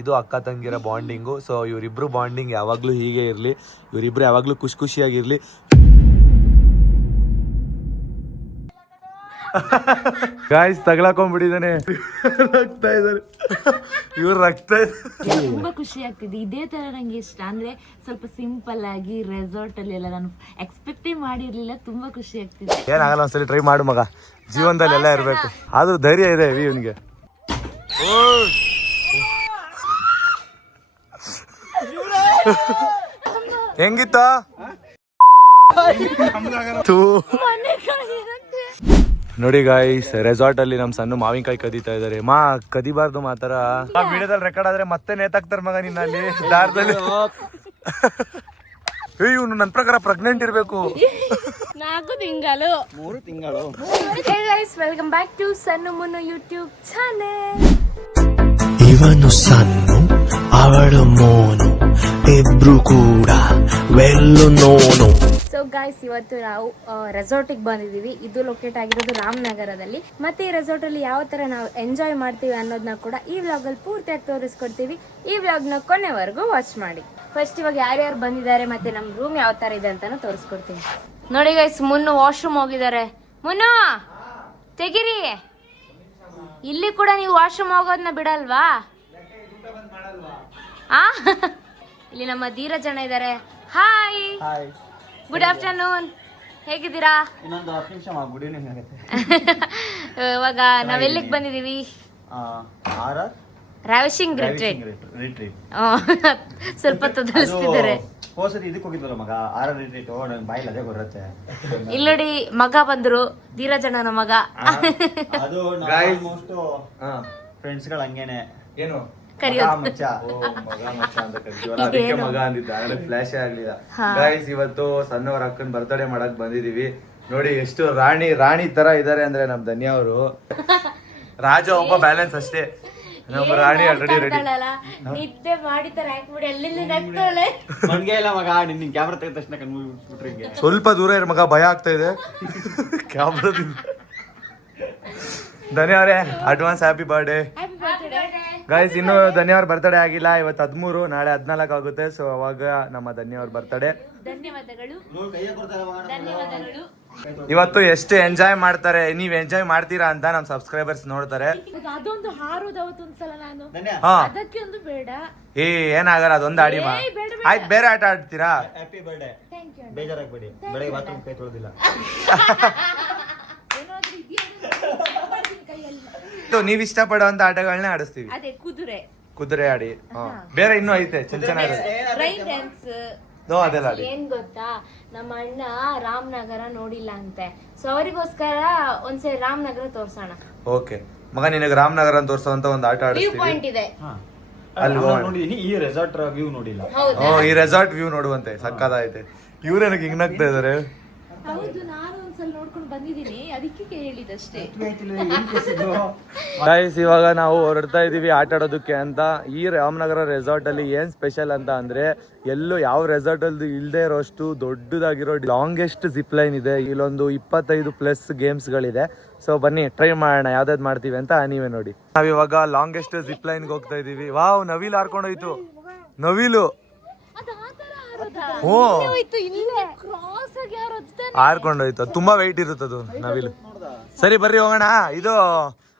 ಇದು ಅಕ್ಕ ತಂಗಿರ bonding. So ಇವರಿಬ್ರು ಬಾಂಡಿಂಗ್ ಯಾವಾಗ್ಲೂ ಹೀಗೆ ಇರ್ಲಿ, ಇವರಿಬ್ರು ಯಾವಾಗ್ಲೂ ಖುಷಿಯಾಗಿರ್ಲಿ. ಗಾಯ್ಸ್ ತಗ್ಲಾಕೊಂಡ್ಬಿಟ್ಟಿದ್ದಾನೆ, ರಕ್ತಾ ಇದ್ದಾರೆ ಇವ್ರು, ರಕ್ತಾ ಇದ್ದಾರೆ. ತುಂಬಾ ಖುಷಿ ಆಗ್ತಿದೆ. ಇದೇ ತರ ನಂಗೆ ಇಷ್ಟ. ಅಂದ್ರೆ ಸ್ವಲ್ಪ ಸಿಂಪಲ್ ಆಗಿ ರೆಸಾರ್ಟ್ ಅಲ್ಲಿ ಎಲ್ಲ ನಾನು ಎಕ್ಸ್ಪೆಕ್ಟೇ ಮಾಡಿರ್ಲಿಲ್ಲ. ತುಂಬಾ ಖುಷಿ ಆಗ್ತಿದೆ. ಏನಾಗಲ್ಲ, ಒಂದ್ಸಲಿ ಟ್ರೈ ಮಾಡು ಮಗ, ಜೀವನದಲ್ಲಿ ಎಲ್ಲ ಇರ್ಬೇಕು. ಆದ್ರೂ ಧೈರ್ಯ ಇದೆ ಇವನ್ಗೆ. ಹೆಂಗಿತ್ತ ನೋಡಿ ಗಾಯ್ಸ್, ರೆಸಾರ್ಟ್ ಅಲ್ಲಿ ನಮ್ ಸಣ್ಣ ಮಾವಿನಕಾಯಿ ಕದೀತಾ ಇದಾರೆ. ಕದಿಬಾರ್ದು ಮಾತರ. ವಿಡಿಯೋದಲ್ಲಿ ರೆಕಾರ್ಡ್ ಆದ್ರೆ ಮತ್ತೆ ನೇತಾಕ್ತಾರ ಮಗ ನಿನ್ನ ಅಲ್ಲಿ ದಾರದಲ್ಲಿ. ಇವ್ನು ನನ್ನ ಪ್ರಕಾರ ಪ್ರೆಗ್ನೆಂಟ್ ಇರ್ಬೇಕು. 4 ತಿಂಗಳು 3 ತಿಂಗಳು. Hey guys, welcome back to Sannu Munnu YouTube channel. ಇವನು ಸನ್ನು, ಅವಳು ಮೋನು, ಇಬ್ರು ಕೂಡ ವೆಲ್ಲು ನೋನು. ಸೊ ಗಾಯ್ಸ್, ಇವತ್ತು ನಾವು ರೆಸಾರ್ಟಿಗೆ ಬಂದಿದ್ದೀವಿ. ಇದು ಲೊಕೇಟ್ ಆಗಿರೋದು ರಾಮನಗರದಲ್ಲಿ. ಮತ್ತೆ ಈ ರೆಸಾರ್ಟ್ ಅಲ್ಲಿ ಯಾವ ತರ ನಾವು ಎಂಜಾಯ್ ಮಾಡ್ತೀವಿ ಅನ್ನೋದನ್ನ ಕೂಡ ಈ ವ್ಲಾಗ್ ಅಲ್ಲಿ ಪೂರ್ತಿಯಾಗಿ ತೋರಿಸ್ಕೊಡ್ತೀವಿ. ಈ ವ್ಲಾಗ್ ನ ಕೊನೆವರೆಗೂ ವಾಚ್ ಮಾಡಿ. ಫಸ್ಟ್ ಇವಾಗ ಯಾರ್ಯಾರು ಬಂದಿದ್ದಾರೆ ಮತ್ತೆ ನಮ್ ರೂಮ್ ಯಾವ ತರ ಇದೆ ಅಂತಾನು ತೋರಿಸ್ಕೊಡ್ತೀನಿ. ನೋಡಿ ಗೈಸ್, ಮುನ್ನು ವಾಶ್ರೂಮ್ ಹೋಗಿದ್ದಾರೆ. ಮುನ್ನು ತೆಗಿರಿ. ಇಲ್ಲಿ ಕೂಡ ನೀವು ವಾಶ್ರೂಮ್ ಹೋಗೋದನ್ನ ಬಿಡಲ್ವಾ? ಇಲ್ಲಿ ನಮ್ಮ ಧೀರಜ್ ಇದ್ದಾರೆ. ಹಾಯ್, ಗುಡ್ ಆಫ್ಟರ್ನೂನ್, ಹೇಗಿದ್ದೀರಾ? ಇನ್ನೊಂದು 10 ನಿಮಿಷ ಗುಡ್ ಈವ್ನಿಂಗ್ ಆಗುತ್ತೆ. ಇವಾಗ ನಾವೆಲ್ಲಿಗೆ ಬಂದಿದೀವಿ? ರಾವಿಶಿಂಗ್ ರಿಟ್ರೀಟ್. ಸ್ವಲ್ಪ ತೋರಿಸ್ತಿದ್ದಾರೆ. ಹೋಸತಿ ಇದಕ್ಕೆ ಹೋಗಿದ್ವಲ್ಲ ಮಗ, ಆರ್ ರಿಟ್ರೀಟ್. ನಂಗೆ ಬಾಯಿಲ್ ಅದೇ ಬರುತ್ತೆ. ಇಲ್ಲಿ ನೋಡಿ, ಮಗ ಬಂದ್ರು, ಧೀರಜಣ್ಣನ ಮಗ. ಅದು ಆಲ್ಮೋಸ್ಟ್ ಫ್ರೆಂಡ್ಸ್ ಗಳು ಹಂಗೇನೆ ಏನು ಮಗ ಅಂದಿದ್ದ, ಫ್ಲಾಶ್ ಆಗ್ಲಿಲ್ಲ. ಗೈಸ್, ಇವತ್ತು ಸಣ್ಣವ್ರ ಅಕ್ಕನ್ ಬರ್ತಡೇ ಮಾಡಕ್ ಬಂದಿದೀವಿ. ನೋಡಿ ಎಷ್ಟು ರಾಣಿ ತರ ಇದಾರೆ ಅಂದ್ರೆ ನಮ್ ಧನ್ಯ ಅವರು. ರಾಜ ಒಬ್ಬ ಬ್ಯಾಲೆನ್ಸ್ ಅಷ್ಟೇ, ನಮ್ಮ ರಾಣಿ ಆಲ್ರೆಡಿ ರೆಡಿ. ನಿದ್ದೆ ಮಾಡಿ ತರ ಹಾಕ್ಬಿಡಿ, ಎಲ್ಲೆಲ್ಲಿ ನಗ್ತಾಳೆ. ಮನ್ಗೆ ಇಲ್ಲ ಮಗ, ನಿನ್ ಕ್ಯಾಮ್ರಾ ತೆಗೆದ ತಕ್ಷಣ ಕಣ್ಮುಟ್ಬಿಟ್ರೆ ಸ್ವಲ್ಪ ದೂರ ಇರ ಮಗ, ಭಯ ಆಗ್ತಾ ಇದೆ ಕ್ಯಾಮ್ರಾದಿಂದ. ಧನ್ಯ ಅವರೇ, ಅಡ್ವಾನ್ಸ್ ಹ್ಯಾಪಿ ಬರ್ಡೇ. ಗೈಸ್, ಇನ್ನು ಧನ್ಯ ಅವ್ರ ಬರ್ತಡೇ ಆಗಿಲ್ಲ. ಇವತ್ತು 13, ನಾಳೆ 14 ಆಗುತ್ತೆ. ಸೊ ಅವಾಗ ನಮ್ಮ ಧನ್ಯ ಅವ್ರ ಬರ್ತಡೇ. ಧನ್ಯವಾದಗಳು. ಇವತ್ತು ಎಷ್ಟು ಎಂಜಾಯ್ ಮಾಡ್ತಾರೆ, ನೀವ್ ಎಂಜಾಯ್ ಮಾಡ್ತೀರಾ ಅಂತ ನಮ್ ಸಬ್ಸ್ಕ್ರೈಬರ್ಸ್ ನೋಡ್ತಾರೆ. ಅದೊಂದು ಹಾರೋದವತ್ತೊಂದ್ಸಲ ನಾನು ಅದಕ್ಕೆ ಒಂದು ಬೇಡ. ಏನಾಗಲ್ಲ, ಅದೊಂದು ಆಡಿ ಆಯ್ತು. ಬೇರೆ ಆಟ ಆಡ್ತೀರಾ? Happy birthday. ಬೇಜಾರಾಗ್ಬೇಡಿ, ಬೆಳಗ್ಗೆ ಬಾತ್ರೂಮ್ ಕೈ ತೊಳೆದಿಲ್ಲ. ನೀವ್ ಇಷ್ಟ ಪಡುವಂತ ಆಟಗಳನ್ನೇ ಆಡಿಸ್ತೀವಿ. ಅದೇ ಕುದುರೆ ಆಡಿ. ಬೇರೆ ಇನ್ನೂ ಐತೆ ಚೆನ್ನಾಗಿದೆ. ಅದೆಲ್ಲ ಏನ್ ಗೊತ್ತಾ, ನಮ್ಮ ಅಣ್ಣ ರಾಮನಗರ ನೋಡಿಲ್ಲ ಅಂತೆ. ಸೊ ಅವರಿಗೋಸ್ಕರ ಒಂದ್ಸರಿ ರಾಮನಗರ ತೋರ್ಸೋಣ. ಓಕೆ ಮಗ, ನಿನಗೆ ರಾಮನಗರ ತೋರ್ಸೋಂತ ಒಂದು ಆಟ ಆಡಿಸ್ತೀವಿ. ಪಾಯಿಂಟ್ ಇದೆ ನೋಡಿದೀನಿ. ಈ ರೆಸಾರ್ಟ್ ವ್ಯೂ ನೋಡಿಲ್ಲ. ಈ ರೆಸಾರ್ಟ್ ವ್ಯೂ ನೋಡುವಂತೆ ಸಕ್ಕದಾಯ್ತೆ. ಇವ್ರೇನಕ್ಕೆ ಹಿಂಗ್ನಾಗ್ತಾ ಇದಾರೆ? ಹೌದು, ನಾನು ಒಂದ್ಸಲ ನೋಡ್ಕೊಂಡು ಬಂದಿದ್ದೀನಿ, ಅದಕ್ಕೆ ಹೇಳಿದಷ್ಟೇ. ಗೈಸ್, ಇವಾಗ ನಾವು ಹೊರಡ್ತಾ ಇದೀವಿ ಆಟ ಆಡೋದಕ್ಕೆ ಅಂತ. ಈ ರಾಮನಗರ ರೆಸಾರ್ಟ್ ಅಲ್ಲಿ ಏನ್ ಸ್ಪೆಷಲ್ ಅಂತ ಅಂದ್ರೆ, ಎಲ್ಲೂ ಯಾವ ರೆಸಾರ್ಟ್ ಅಲ್ಲಿ ಇಲ್ಲದೆ ಇರೋಷ್ಟು ದೊಡ್ಡದಾಗಿರೋ ಲಾಂಗೆಸ್ಟ್ ಜಿಪ್ ಲೈನ್ ಇದೆ. ಇಲ್ಲೊಂದು 25+ ಗೇಮ್ಸ್ ಗಳಿದೆ. ಸೊ ಬನ್ನಿ ಟ್ರೈ ಮಾಡೋಣ, ಯಾವ್ದಾದ್ ಮಾಡ್ತೀವಿ ಅಂತ ನೀವೇ ನೋಡಿ. ನಾವಿವಾಗ ಲಾಂಗೆಸ್ಟ್ ಜಿಪ್ ಲೈನ್ಗೆ ಹೋಗ್ತಾ ಇದೀವಿ. ವಾವ್, ನವಿಲ್ ಹಾರ್ಕೊಂಡೋಯ್ತು. ನವಿಲು ಹಾರ್ಕೊಂಡೋಯ್ತು. ತುಂಬಾ ವೆಯ್ಟ್ ಇರುತ್ತದು ನವಿಲು. ಸರಿ ಬರ್ರಿ ಹೋಗೋಣ. ಇದು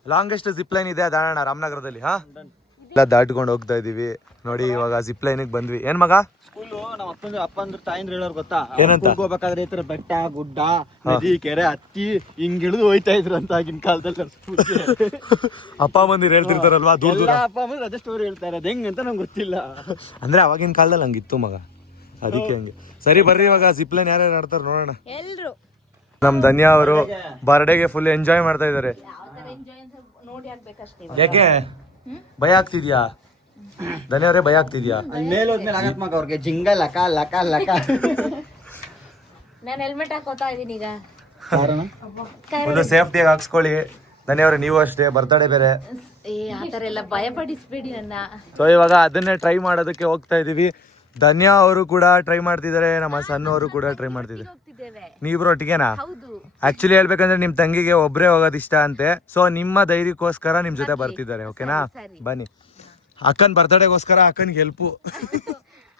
ಲಾಂಗೆಸ್ಟ್ ಜಿಪ್ ಲೈನ್ ಇದೆ, ಅದಾಣ ರಾಮನಗರದಲ್ಲಿ. ಎಲ್ಲ ದಾಟ್ಕೊಂಡು ಹೋಗ್ತಾ ಇದೀವಿ. ನೋಡಿ ಇವಾಗ ಜಿಪ್ ಲೈನ್ ಬಂದ್ವಿ. ಏನ್ ಮಗ? ಸ್ಕೂಲು ನಮ್ಮ ಅಪ್ಪ ಅಂದ್ರೆ ತಾಯಿಂದ್ರ ಹೇಳೋರು ಗೊತ್ತಾ, ಏನಂತ ಹೋಗ್ಬೇಕಾದ್ರೆ ಈ ತರ ಬೆಟ್ಟ ಗುಡ್ಡ ನದಿ ಕೆರೆ ಹತ್ತಿ ಹಿಂಗಿಳಿದು ಹೋಯ್ತಾ ಇದ್ರು ಅಂತ ಆಗಿನ ಕಾಲದಲ್ಲಿ. ಅಪ್ಪ ಮಂದಿರ್ ಹೇಳ್ತಿರ್ತಾರಲ್ವಾ, ಅಪ್ಪ ಅಮ್ಮ ಅದೇ ಸ್ಟೋರಿ ಹೇಳ್ತಾರೆ. ಅದ್ ಹೆಂಗ್ ಅಂತ ನಂಗೆ ಗೊತ್ತಿಲ್ಲ. ಅಂದ್ರೆ ಅವಾಗಿನ ಕಾಲದಲ್ಲಿ ಹಂಗಿತ್ತು ಮಗ, ಅದಕ್ಕೆ ಹಂಗೆ. ಸರಿ ಬರ್ರಿ, ಇವಾಗ ಜಿಪ್ ಲೈನ್ ಯಾರ್ಯಾರು ಆಡ್ತಾರ ನೋಡೋಣ. ಎಲ್ರು ನಮ್ ಧನ್ಯ ಅವರು ಬರ್ಡೇಗೆ ಫುಲ್ ಎಂಜಾಯ್ ಮಾಡ್ತಾ ಇದಾರೆ. ಯಾಕೆ ಭಯ ಆಗ್ತಿದ್ಯಾ ಧನ್ಯ ಅವರೇ? ಭಯ ಆಗ್ತಿದ್ಯಾ? ಮೇಲೋದ್ಮೇಲೆ ಆಗತ್ ಮಗ ಅವ್ರಿಗೆ ಜಿಂಗ ಲಕ ಲಕ ಲಕ. ನಾನು ಹೆಲ್ಮೆಟ್ ಹಾಕೋತಾ ಇದೀನಿ ಈಗ. ಒಂದು ಸೇಫ್ಟಿಯಾಗಿ ಹಾಕ್ಸ್ಕೊಳ್ಳಿ. ಧನ್ಯ ಅವರೇ, ನೀವು ಅಷ್ಟೇ, ಬರ್ತಡೇ ಬೇರೆ. ಆತರ ಎಲ್ಲ ಭಯ ಪಡಿಸ್ಬೇಡಿ ನನ್ನ. ಸೊ ಇವಾಗ ಅದನ್ನೇ ಟ್ರೈ ಮಾಡೋದಕ್ಕೆ ಹೋಗ್ತಾ ಇದೀವಿ. ಧನ್ಯ ಅವರು ಕೂಡ ಟ್ರೈ ಮಾಡ್ತಿದ್ದಾರೆ, ನಮ್ಮ ಸಣ್ಣ ಅವರು ಕೂಡ ಟ್ರೈ ಮಾಡ್ತಿದ್ದಾರೆ. ನೀವಿಬ್ರು ಒಟ್ಟಿಗೆನಾ? ಆಕ್ಚುಲಿ ಹೇಳ್ಬೇಕಂದ್ರೆ ನಿಮ್ ತಂಗಿಗೆ ಒಬ್ರೇ ಹೋಗೋದ್ ಇಷ್ಟ ಅಂತೆ. ಸೊ ನಿಮ್ಮ ಧೈರ್ಯಕ್ಕೋಸ್ಕರ ನಿಮ್ ಜೊತೆ ಬರ್ತಿದ್ದಾರೆ. ಓಕೆನಾ? ಬನ್ನಿ. ಅಕ್ಕನ್ ಬರ್ತಡೇಗೋಸ್ಕರ ಅಕ್ಕನ್ಗೆ ಹೆಲ್ಪು.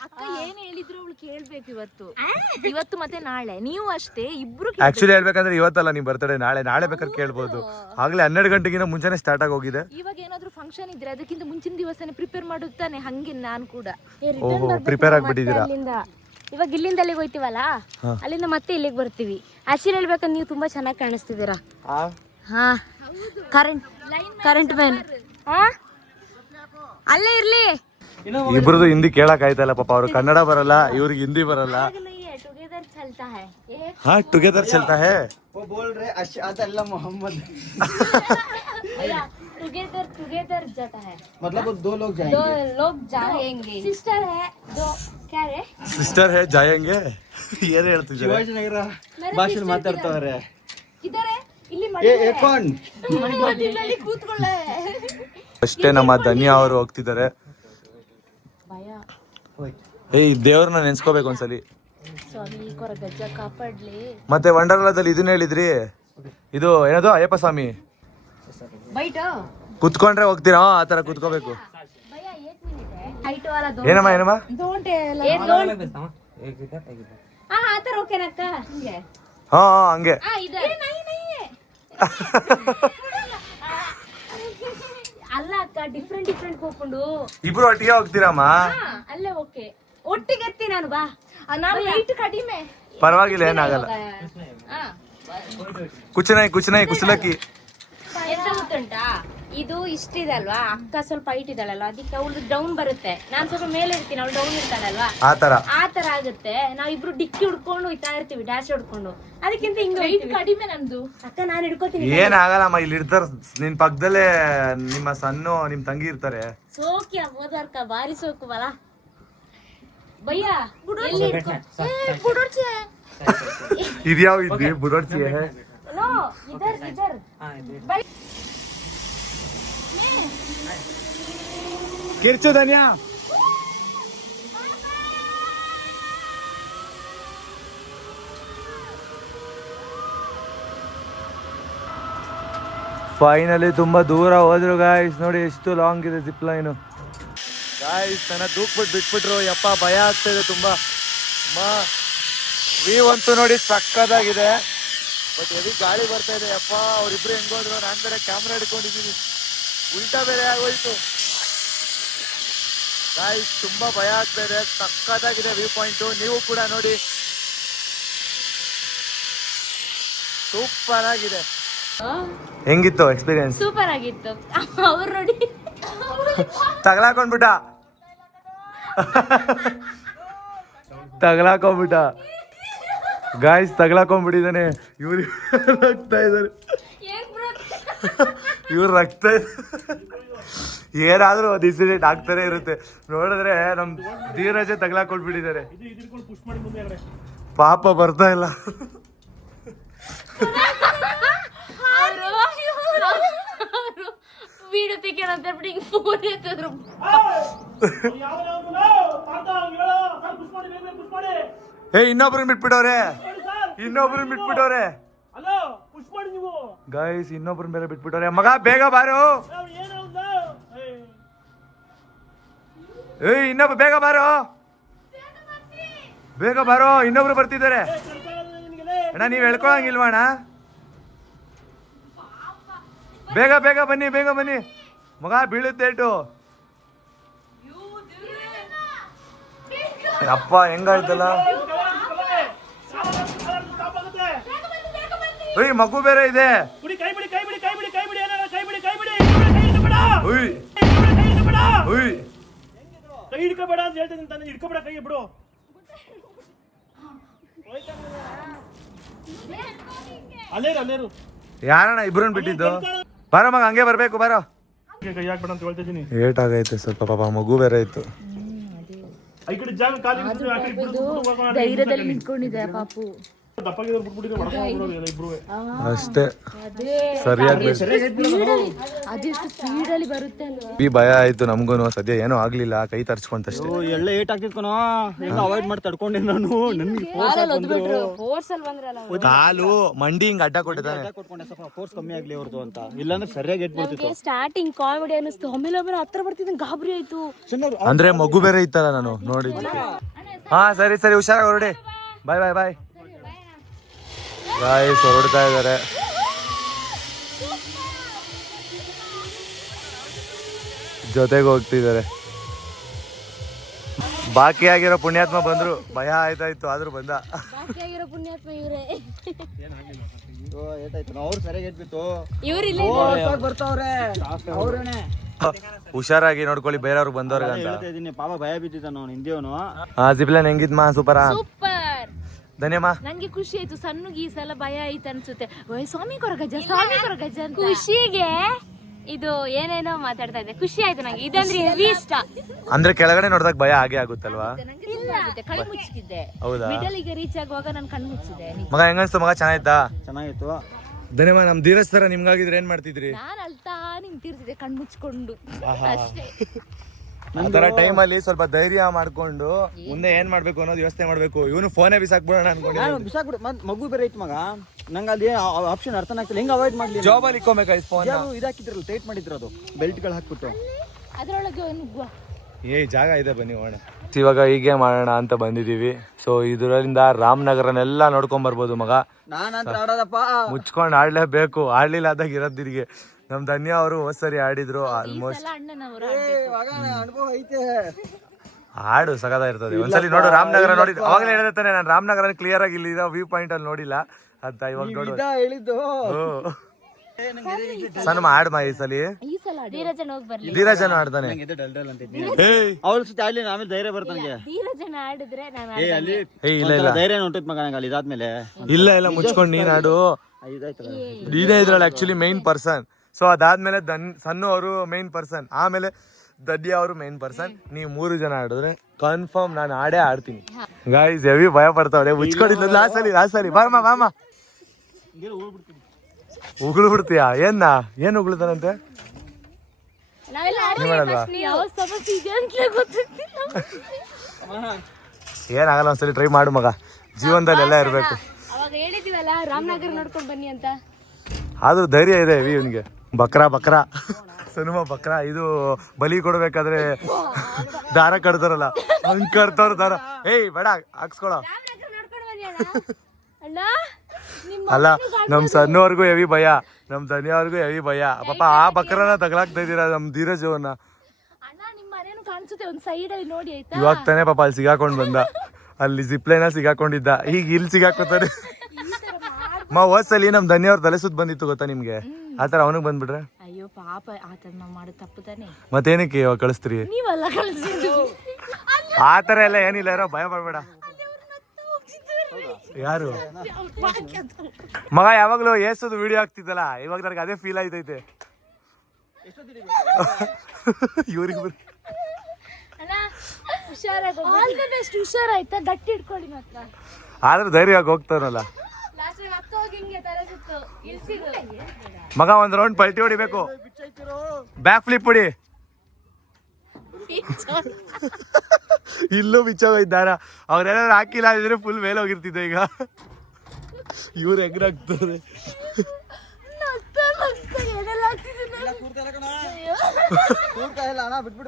ಅಕ್ಕ ಏನ್ ಹೇಳಿದ್ರು ಅವಳು ಕೇಳ್ಬೇಕು ಇವತ್ತು ಮತ್ತೆ ನಾಳೆ. ನೀವು ಅಷ್ಟೇ ಇಬ್ರು ಆಕ್ಚುಲಿ ಹೇಳ್ಬೇಕಂದ್ರೆ ಇವತ್ತಲ್ಲ ನಿಮ್ ಬರ್ತಡೇ, ನಾಳೆ ಬೇಕಾದ್ರೆ ಕೇಳ್ಬೋದು. ಆಗ್ಲೇ 12 ಗಂಟೆಗಿಂತ ಮುಂಚೆನೆ ಸ್ಟಾರ್ಟ್ ಆಗೋಗಿದೆ. ಇವಾಗ ಏನಾದ್ರು ಫಂಕ್ಷನ್ ಇದ್ರೆ ಅದಕ್ಕಿಂತ ಮುಂಚಿನ ದಿವಸನೇ ಪ್ರಿಪೇರ್ ಮಾಡುತ್ತಾನೆ. ಹಂಗೆ ನಾನ್ ಕೂಡ ಓಹೋ, ಪ್ರಿಪೇರ್ ಆಗ್ಬಿಟ್ಟಿದ್ದೀರಾ. ಇವಾಗ ಇಲ್ಲಿಂದ ಅಲ್ಲಿಗೆ ಹೋಯ್ತಿವಲ್ಲ, ಅಲ್ಲಿಂದ ಮತ್ತೆ ಇಲ್ಲಿಗೆ ಬರ್ತೀವಿ. ಆಕ್ಚುಲಿ ಹೇಳ್ಬೇಕಂದ್ರೆ ನೀವು ತುಂಬಾ ಚೆನ್ನಾಗಿ ಕಾಣಿಸ್ತಿದ್ದೀರಾ. ಹಾ, ಕರೆಂಟ್ ಮ್ಯಾನ್ ಅಲ್ಲೇ ಇರ್ಲಿ. ಇಬ್ರದು ಹಿಂದಿ ಕೇಳಕ್ ಆಯ್ತಲ್ಲ ಪಾಪ, ಅವ್ರು ಕನ್ನಡ ಬರಲ್ಲ, ಇವ್ರಿಗೆ ಹಿಂದಿ ಬರಲ್ಲ. ಟುಗೆದರ್ ಚಲ್ತಾ ಹೈ. ಹಾ, ಟುಗೆದರ್ ಚಲ್ತಾ ಹೈ. वो बोल रहे अशहद मोहम्मद टुगेदर जाता है, मतलब वो 2 लोग दो जाएंगे. लोग जाएंगे. सिस्टर है दो, क्या है? ಸಿಸ್ಟರ್ ಹೇ ಜಾಯಂಗೆ ಏನ್ ಹೇಳ್ತಿದ್ದಾರೆ. ಶಿವಾಜಿನಗರ ಭಾಷೆ ಮಾತಾಡ್ತವ್ರೆ. किधर है? ಇಲ್ಲಿ ಏ ಕೌನ್ ಮಡಿಲಲ್ಲಿ ಕೂತ್ಕೊಳ್ಳೆ. ಅಷ್ಟೇ ನಮ್ಮ ಧನ್ಯ ಅವರು ಹೋಗ್ತಿದ್ದಾರೆ. ಏಯ್, ದೇವ್ರನ್ನ ನೆನ್ಸ್ಕೋಬೇಕು ಒಂದ್ಸಲಿ. ಸ್ವಾಮಿ ಕೊರಗಜ್ಜ ಕಾಪಾಡ್ಲಿ. ಮತ್ತೆ ವಂಡರ್ಲಾದಲ್ಲಿ ಇದನ್ನ ಹೇಳಿದ್ರಿ, ಇದು ಏನದು ಅಯ್ಯಪ್ಪ ಸ್ವಾಮಿ ಬೈಟ್ ಕುತ್ಕೊಂಡ್ರೆ ಹೋಗ್ತೀರಾ, ಆ ತರ ಕುತ್ಕೋಬೇಕು. ಭಯ್ಯ 1 ಮಿನಿಟ್ है. ಹೈಟ್ ವಾला दो ಏನಮ್ಮ don't ಆ ತರ ಓಕೆನಕ್ಕ? ಹಂಗೆ ಹಾ ಹಂಗೆ. ಇದೆ ಅಲ್ಲ ಅಕ್ಕ, ಡಿಫ್ರೆಂಟ್ ಹೋಗ್ಕೊಂಡು ಇಬ್ರು ಒಟ್ಟಿಗೆ ಹೋಗ್ತೀರಮ್ಮ? ಅಲ್ಲೇ ಓಕೆ, ಒಟ್ಟಿಗೆ ಎತ್ತಿ ನಾನು. ಬಾ, ನಾನು ಹೈಟ್ ಕಡಿಮೆ, ಪರವಾಗಿಲ್ಲ, ಏನಾಗಲ್ಲ. ಕುಚನೈ ಕುಚಲಕ್ಕಿ ಎಂತ ಗೊತ್ತುಂಟಾ, ಇದು ಇಷ್ಟಿದೆ ಅಲ್ವಾ, ಅಕ್ಕ ಸ್ವಲ್ಪ ಹೈಟ್ ಇದ್ದಾಳಲ್ವ, ಅದಕ್ಕೆ ಅವಳು ಡೌನ್ ಬರುತ್ತೆ, ನಾನ್ ಸ್ವಲ್ಪ ಮೇಲೆ ಇರ್ತೀನಿ, ಅವಳು ಡೌನ್ ಇರ್ತಾಳಲ್ವಾ, ಆ ತರ ಆಗುತ್ತೆ. ನಾವಿಬ್ರು ಡಿಕ್ಕಿ ಹುಡ್ಕೊಂಡು ಹೋಯ್ತಾ ಇರ್ತೀವಿ, ಡ್ಯಾಶ್ ಹೊಡ್ಕೊಂಡು. ಅದಕ್ಕಿಂತ ಹಿಂಗ ಕಡಿಮೆ ನಂದು. ಅಕ್ಕ ನಾನು ಹಿಡ್ಕೋತೀನಿ. ಏನಾಗಲ್ಲಮ್ಮ, ಇಲ್ಲಿ ಇರ್ತಾರ ನಿನ್ ಪಕ್ಕದಲ್ಲೇ ನಿಮ್ಮ ಸಣ್ಣ ನಿಮ್ ತಂಗಿ ಇರ್ತಾರೆ. ಸೋಕಿ ಹೋದರ್ಕ ಬಾರಿ ಸೋಕು ಬಲ ಭಯ್ಯ. ಎಲ್ಲಿ ಇದ್ಯಾವ ಇದ್ದಿ ಬುಡೋಡ್ತಿ ನೋ, ಇದರ್ ಕಿರ್ಚು ಧನ್ಯ. ಫೈನಲಿ ತುಂಬಾ ದೂರ ಹೋದ್ರು ಗಾಯ್ಸ್. ನೋಡಿ ಎಷ್ಟು ಲಾಂಗ್ ಇದೆ ಜಿಪ್ ಲೈನು ಗಾಯ್ಸ್. ನನ್ನ ಬಿಟ್ಬಿಟ್ರು. ಯಪ್ಪ, ಭಯ ಆಗ್ತಾ ಇದೆ ತುಂಬಾ. ವ್ಯೂ ಅಂತೂ ನೋಡಿ ಸಕ್ಕದಾಗಿದೆ, ಬಟ್ ಹೆವಿ ಗಾಳಿ ಬರ್ತಾ ಇದೆ. ಯಪ್ಪ, ಅವ್ರಿಬ್ರು ಹೆಂಗೋದ್ರು, ನಾನ್ ಬೇರೆ ಕ್ಯಾಮ್ರಾ ಹಿಡ್ಕೊಂಡಿದ್ದೀನಿ, ಉಲ್ಟಾ ಬೇರೆ ಆಗೋಯ್ತು ಗಾಯ್ಸ್. ತುಂಬಾ ಭಯ ಆಗ್ತಾ ಇದೆ. ಸಕ್ಕದಾಗಿದೆ ವ್ಯೂ ಪಾಯಿಂಟು, ನೀವು ಕೂಡ ನೋಡಿ, ಸೂಪರ್ ಆಗಿದೆ. ಹೆಂಗಿತ್ತು ಎಕ್ಸ್ಪೀರಿಯನ್ಸ್? ಸೂಪರ್ ಆಗಿತ್ತು. ಅವ್ರು ನೋಡಿ ತಗಲಾಕೊಂಡ್ಬಿಟ್ಟ ಗಾಯ್ಸ್, ತಗಲಾಕೊಂಡ್ಬಿಟ್ಟಿದ್ದಾನೆ. ಇವ್ರು ರಕ್ತಾ ಇದ್ದಾರೆ, ಇವ್ರು ರಕ್ತ ಏನಾದ್ರೂ ಒಂದು ಇನ್ಸಿಡೆಂಟ್ ಆಗ್ತಾನೆ ಇರುತ್ತೆ. ನೋಡಿದ್ರೆ ನಮ್ ಧೀರಜೆ ತಗಲಾಕೊಂಡ್ಬಿಟ್ಟಿದ್ದಾರೆ. ಪಾಪ ಬರ್ತಾ ಇಲ್ಲ. ವಿಡಿಯೋ ತೆಗೆಯಂತ ಬಿಡಿ, ಫೋನ್ ಎತ್ತಿದ್ರು. ಇನ್ನೊಬ್ರನ್ನ ಬಿಟ್ಬಿಟ್ಟವ್ರೆ ಗಾಯ್ಸ್, ಇನ್ನೊಬ್ರನ್ನ ಬೇರೆ ಬಿಟ್ಬಿಟ್ಟವ್ರೆ. ಮಗ ಬೇಗ ಬಾರು, ಇನ್ನೊಬ್ಬ ಬೇಗ ಬಾರೋ, ಇನ್ನೊಬ್ರು ಬರ್ತಿದ್ದಾರೆ. ಅಣ್ಣ, ನೀವ್ ಹೇಳ್ಕೊಳಂಗಿಲ್ವಾ ಅಣ್ಣ? ಬೇಗ ಬನ್ನಿ. ಮಗ ಬೀಳುತ್ತೇಟು. ಅಪ್ಪ ಹೆಂಗಾಯ್ತಲ್ಲ. ಮಗು ಬೇರೆ ಇದೆ. ಕೈ ಹಿಡ್ಕೋಬೇಡ ಅಂತ ಹೇಳ್ತೀನಿ ತಾನೆ, ಹಿಡ್ಕೋಬೇಡ, ಕೈ ಬಿಡು. ಅಲ್ಲೇರು ಯಾರಣ್ಣ ಇಬ್ರನ್ನ ಬಿಟ್ಟಿದ್ದು? ಬಾರೋ ಮಗ, ಹಂಗೆ ಬರ್ಬೇಕು, ಬಾರೋ. ಕೈ ಹಾಕ್ಬೇಡ ಅಂತ ಹೇಳ್ತಿದ್ದೀನಿ. ಏಟ್ ಆಗೈತೆ ಸ್ವಲ್ಪ, ಪಾಪ ಮಗು ಬೇರೆ ಇತ್ತು. ಈ ಕಡೆ ಜಾಗ ಖಾಲಿ ಧೈರ್ಯದಲ್ಲಿ ನಿಂತ್ಕೊಂಡಿದೆ ಪಾಪು. ದಪ್ಪಗಿದ್ರು ಬಿಟ್ಬಿಟ್ಟಿದ್ರೆ ಹೊಡ್ಕೊಂಡ್ಬಿಡೋದು ಇಬ್ರು. ಅಷ್ಟೇ ಸರಿಯಾಗಿ ಅದೆಷ್ಟು ಸ್ಪೀಡಲ್ಲಿ ಬರುತ್ತೆ ಅಲ್ವಾ. ಈ ಭಯ ಆಯ್ತು ನಮ್ಗೂನು. ಸದ್ಯ ಏನೂ ಆಗ್ಲಿಲ್ಲ, ಕೈ ತರ್ಚ್ಕೊಂತಷ್ಟೇ. ಎಲ್ಲ ಏಟ್ ಆಗ್ತಿದ್ಕನೋ ಹೆಂಗ ಅವಾಯ್ಡ್ ಮಾಡಿ ತಡ್ಕೊಂಡೆ ನಾನು. ನನಗೆ ಫೋರ್ಸ್ ಅಲ್ಲಿ ಬಂದ್ರಲ್ಲ ಕಾಲು ಮಂಡಿ ಹಿಂಗ್ ಅಡ್ಡ ಕೊಟ್ಟಿದ್ದಾನೆ. ಕೊಟ್ಕೊಂಡೆ ಸ್ವಲ್ಪ ಫೋರ್ಸ್ ಕಮ್ಮಿ ಆಗ್ಲಿ ಅವ್ರದ್ದು ಅಂತ, ಇಲ್ಲಾಂದ್ರೆ ಸರಿಯಾಗಿ ಇಟ್ಬಿಡ್ತಿತ್ತು. ಸ್ಟಾರ್ಟಿಂಗ್ ಕಾಮಿಡಿ ಅನಿಸ್ತು, ಆಮೇಲೆ ಹತ್ರ ಬರ್ತಿದ್ದಂಗೆ ಗಾಬರಿ ಆಯ್ತು. ಅಂದ್ರೆ ಮಗು ಬೇರೆ ಇತ್ತಲ್ಲ ನಾನು ನೋಡಿದ್ವಿ. ಹಾ ಸರಿ ಸರಿ, ಹುಷಾರಾಗಿ ಹೊರಡಿ. ಬಾಯ್ ಬಾಯ್ ಬಾಯ್. ಗಾಯ್ಸ್ ಹೊರಡ್ತಾ ಇದಾರೆ. ಜೊತೆಗೆ ಹೋಗ್ತಿದ್ದಾರೆ. ಬಾಕಿ ಆಗಿರೋ ಪುಣ್ಯಾತ್ಮ ಬಂದ್ರು, ಭಯ ಆಯ್ತಾಯ್ತು ಆದ್ರೂ ಬಂದ. ಬಾಕಿಯಾಗಿರೋ ಪುಣ್ಯಾತ್ಮ ಇವ್ರೆ. ಏಟಾಯ್ತು ಅವ್ರು ಸರಿಯಾಗಿ ಇಟ್ಬಿತ್ತು. ಇವ್ರಿಲ್ಲ ಬರ್ತಾವ್ರೆ ಅವ್ರೇನೆ. ಹುಷಾರಾಗಿ ನೋಡ್ಕೊಳ್ಳಿ ಬೇರೆಯವ್ರಿಗೆ ಬಂದವ್ರಿಗೆ ಅಂತ ಹೇಳ್ತಾ ಇದೀನಿ. ಪಾಪ ಭಯ ಬಿದ್ದಿದ್ದಾನು ಹಿಂದೇವನು. ಹಾ ಜಿಪ್ಲೈನ್ ಹೆಂಗಿದ್ಮಾ? ಸೂಪರಾ? ಸೂಪರ್. ಧನ್ಯಮ್ಮ. ನಂಗೆ ಖುಷಿ ಆಯ್ತು. ಸಣ್ಣಗೆ ಈ ಸಲ ಭಯ ಆಯ್ತು ಅನ್ಸುತ್ತೆ. ಸ್ವಾಮಿ ಕೊರಗಜ್ಜ ಅಂತ. ಖುಷಿಗೆ ಇದು ಏನೇನೋ ಮಾತಾಡ್ತಾ ಇದೆ. ಖುಷಿ ಆಯ್ತು ನಂಗೆ, ಇದಂದ್ರೆ ಹೆವಿ ಇಷ್ಟ. ಅಂದ್ರೆ ಕೆಳಗಡೆ ನೋಡಿದಾಗ ಭಯ ಆಗೇ ಆಗುತ್ತಲ್ವಾ? ನಂಗೆ ತುಂಬಾ ಆಗುತ್ತೆ. ಕಣ್ ಮುಚ್ಚಿದ್ದೆ. ಹೌದಾ? ಮಿಡಲಿಗೆ ರೀಚ್ ಆಗುವಾಗ ನಾನು ಕಣ್ ಮುಚ್ಚಿದೆ. ಮಗ ಹೆಂಗನ್ಸ್ತು ಮಗ? ಚೆನ್ನಾಯ್ತಾ? ಚೆನ್ನಾಗಿತ್ತು. ಧನ್ಯಮ್ಮ. ನಮ್ ಧೀರಜ್ ಸರ ನಿಮ್ಗಾಗಿದ್ರೆ ಏನ್ ಮಾಡ್ತಿದ್ರಿ? ನಾನು ಅಳ್ತಾ ನಿಂತಿರ್ತಿದ್ದೆ ಕಣ್ ಮುಚ್ಕೊಂಡು ಅಷ್ಟೇ. ಆತರ ಟೈಮಲ್ಲಿ ಸ್ವಲ್ಪ ಧೈರ್ಯ ಮಾಡ್ಕೊಂಡು ಮುಂದೆ ಏನ್ ಮಾಡ್ಬೇಕು ಅನ್ನೋದು ಯೋಚನೆ ಮಾಡ್ಬೇಕು. ಇವನು ಫೋನೇ ಬಿಸಾಕ್ಬಿಡೋಣ ಅನ್ಕೊಂಡು ನಾನು ಬಿಸಾಕ್ಬಿಡು. ಮಗು ಬೇರೆ ಐತ್ ಮಗ. ನಂಗೆ ಅದೇ ಆಪ್ಷನ್ ಅರ್ಥ ಆಗ್ತಿಲ್ಲ. ಹೆಂಗ್ ಅವಾಯ್ಡ್ ಮಾಡ್ಲಿ? ಜಾಬಲ್ಲಿ ಇಕ್ಕೋಬೇಕಾಯ್ತು ಫೋನ್. ಇದಾಕಿದ್ರಲ್ಲ, ಟೈಟ್ ಮಾಡಿದ್ರು ಅದು ಬೆಲ್ಟ್ ಗಳು ಹಾಕ್ಬಿಟ್ಟು. ಅದ್ರೊಳಗೆ ನುಗ್ಗುವ. ಏ ಜಾಗ ಇದೆ, ಬನ್ನಿ ಹೋಗೋಣ. ಇವಾಗ ಹೀಗೆ ಮಾಡೋಣ ಅಂತ ಬಂದಿದೀವಿ. ಸೊ ಇದರಿಂದ ರಾಮನಗರನೆಲ್ಲ ನೋಡ್ಕೊಂಡ್ ಬರ್ಬೋದು ಮಗ. ನಾನಂತ ಆಡೋದಪ್ಪ. ಮುಚ್ಕೊಂಡ್ ಆಡ್ಲೇಬೇಕು. ಆಡ್ಲಿಲ್ಲ ಆದಾಗ ಇರೋದಿರಿಗೆ. ನಮ್ ಧನ್ಯ ಅವರು ಹೋದ್ ಸರಿ ಆಡಿದ್ರು ಆಲ್ಮೋಸ್ಟ್. ಅಣ್ಣನವರು ಅನುಭವ ಐತೆ. ಹಾಡು ಸಗದ ಇರ್ತದೆ. ಒಂದ್ಸಲಿ ನೋಡು ರಾಮನಗರ ನೋಡಿ. ಅವಾಗಲೇ ಹೇಳಿರ್ತಾನೆ ನಾನು ರಾಮನಗರ ಕ್ಲಿಯರ್ ಆಗಿ ಇಲ್ಲಿ ವ್ಯೂ ಪಾಯಿಂಟ್ ಅಲ್ಲಿ ನೋಡಿಲ್ಲ ಅಂತ. ಇವಾಗ ನೋಡು ಹೇಳಿದ್ದು. ಸಣ್ಣ ಹಾಡ್ ಮಾ ಈ ಸಲಿ. ಈ ಸಲ ಧೀರಜನ್ ಹೋಗಿ ಬರ್ಲಿ. ಧೀರಜನ ಆಡ್ತಾನೆ. ಅವಳ ಸುತ್ತ ಆಡ್ಲಿ, ಆಮೇಲೆ ಧೈರ್ಯ ಬರ್ತಾನೆ. ಧೀರಜನ್ ಆಡಿದ್ರೆ ನಾನು ಅಲ್ಲಿ ಇಲ್ಲ ಇಲ್ಲ ಧೈರ್ಯ ಹೊಂಟೈತ್ ಮಗ ನಂಗೆ ಅಲ್ಲಿ ಇದಾದ್ಮೇಲೆ. ಇಲ್ಲ ಮುಚ್ಕೊಂಡ್ ನೀನ್ ಆಡು. ಇದಾಯ್ತಲ್ಲ, ನೀನೇ ಇದ್ರಲ್ಲಿ ಆಕ್ಚುಲಿ ಮೈನ್ ಪರ್ಸನ್. ಸೊ ಅದಾದ್ಮೇಲೆ ಸನ್ನು ಅವರು ಮೈನ್ ಪರ್ಸನ್, ಆಮೇಲೆ ದಡ್ಡಿ ಅವರು ಮೈನ್ ಪರ್ಸನ್. ನೀವು 3 ಜನ ಆಡಿದ್ರೆ ಕನ್ಫರ್ಮ್ ನಾನು ಆಡೇ ಆಡ್ತೀನಿ. ಗಾಯ್ಸ್ ಹೆವಿ ಭಯ ಪಡ್ತಾವ್ರೆ. ಮುಚ್ಕೊಂಡಿದ್ದ ಲಾಸ್ಟ್ ಸಲಿ ಬಾಮ ಉಗುಳು ಬಿಡ್ತೀಯಾ? ಏನ್ ಉಗುಳ್ತಾನಂತೆ? ಯಾವ ಸಮಸ್ಯೆ ಇದೆ ಅಂತಲೇ ಗೊತ್ತಿಲ್ಲ. ಏನಾಗಲ್ಲ, ಒಂದ್ಸಲಿ ಟ್ರೈ ಮಾಡು ಮಗ. ಜೀವನದಲ್ಲಿ ಎಲ್ಲ ಇರ್ಬೇಕು. ಅವಾಗ ಹೇಳಿದೀವಲ್ಲ ರಾಮನಗರ ನೋಡ್ಕೊಂಡ್ ಬನ್ನಿ ಅಂತ. ಆದ್ರೂ ಧೈರ್ಯ ಇದೆ ಇವನ್ಗೆ. ಬಕ್ರಾ ಸನುಮ ಬಕ್ರಾ. ಇದು ಬಲಿ ಕೊಡ್ಬೇಕಾದ್ರೆ ದಾರ ಕಟ್ತಾರಲ್ಲ, ಹಂಗ್ ಕಟ್ತಾರ ದಾರ. ಏಯ್ ಬೇಡ ಹಾಕ್ಸ್ಕೊಳ. ರಾಮನಗರ ನೋಡ್ಕೊಂಡ್ ಬನ್ನಿ ಅಣ್ಣ. ಅಲ್ಲ ನಮ್ ಸಣ್ಣವ್ರಿಗೂ ಹೆವಿ ಭಯ, ನಮ್ ಧನ್ಯವ್ರಿಗೂ ಹೆವಿ ಭಯ. ಪಾಪ ಆ ಬಕ್ರನ ತಗಲಾಕ್ತಾ ಇದೀರಾ ನಮ್ ಧೀರಜ್ ಅವನ್ನ. ಅಣ್ಣ ನಿಮ್ಮ ಮನೇನು ಕಾಣಿಸುತ್ತೆ ಒಂದ್ ಸೈಡ್ ಅಲ್ಲಿ ನೋಡಿ ಆಯ್ತಾ. ಇವಾಗ ತಾನೇ ಪಾಪ ಅಲ್ಲಿ ಸಿಗಾಕೊಂಡ್ ಬಂದ. ಅಲ್ಲಿ ಜಿಪ್ಲೈನ ಸಿಗಾಕೊಂಡಿದ್ದ, ಈಗ ಇಲ್ಲಿ ಸಿಗಾಕೋತಾರೆ. ಹೋದ್ಸಲಿ ನಮ್ ಧನ್ಯವ್ರ ತಲೆ ಸುತ್ತ ಬಂದಿತ್ತು ಗೊತ್ತಾ ನಿಮ್ಗೆ? ಆತರ ಅವನಿಗೆ ಬಂದ್ಬಿಟ್ರೆ ಅಯ್ಯೋ ಪಾಪ ಆತರ ನಾವ್ ಮಾಡೋ ತಪ್ಪು ತಾನೆ. ಮತ್ತೇನಕ್ಕೆ ಇವಾಗ ಕಳಿಸ್ತೀರಿ? ನೀವಲ್ಲ ಕಳ್ಸಿದ್ದು. ಆತರ ಎಲ್ಲ ಏನಿಲ್ಲ, ಇರೋ ಭಯ ಪಡ್ಬೇಡ. ಯಾರು ಮಗ? ಯಾವಾಗ್ಲೂ ಏಸದು ವಿಡಿಯೋ ಆಗ್ತಿದ್ದಲ್ಲ, ಇವಾಗ ನನಗೆ ಅದೇ ಫೀಲ್ ಆಯ್ತೈತೆ. ಇವ್ರಿಗೆ ಅಣ್ಣ ಹುಷಾರಾಗಿ ಆಲ್ ದಿ ಬೆಸ್ಟ್. ಹುಷಾರಾಯ್ತಾ? ಗಟ್ಟಿ ಇಟ್ಕೊಳ್ಳಿ ಮಾತ್ರ. ಆದ್ರೆ ಧೈರ್ಯವಾಗಿ ಹೋಗ್ತಾರಲ್ಲ ಲಾಸ್ಟ್ ಟೈಮ್ ಅಕ್ಕ ಹೋಗಿ ಹಿಂಗೆ ತರ ಸುತ್ತು ಇಲ್ಸಿದ್ರು. ಮಗ. ಒಂದ್ ರೌಂಡ್ ಪಲ್ಟಿ ಹೊಡಿಬೇಕು, ಬ್ಯಾಕ್ ಫ್ಲಿಪ್ ಹೊಡಿ. ಇಲ್ಲೂ ಬಿಚ್ಚೋಗಿದ್ದಾರ. ಅವ್ರೇನಾದ್ರು ಹಾಕಿಲ್ಲ ಇದ್ರೆ ಫುಲ್ ಮೇಲೆ ಹೋಗಿರ್ತಿದ್ದೆ. ಈಗ ಇವ್ರು ಹೆಂಗ್ರಾಗ್ತಾರೆ.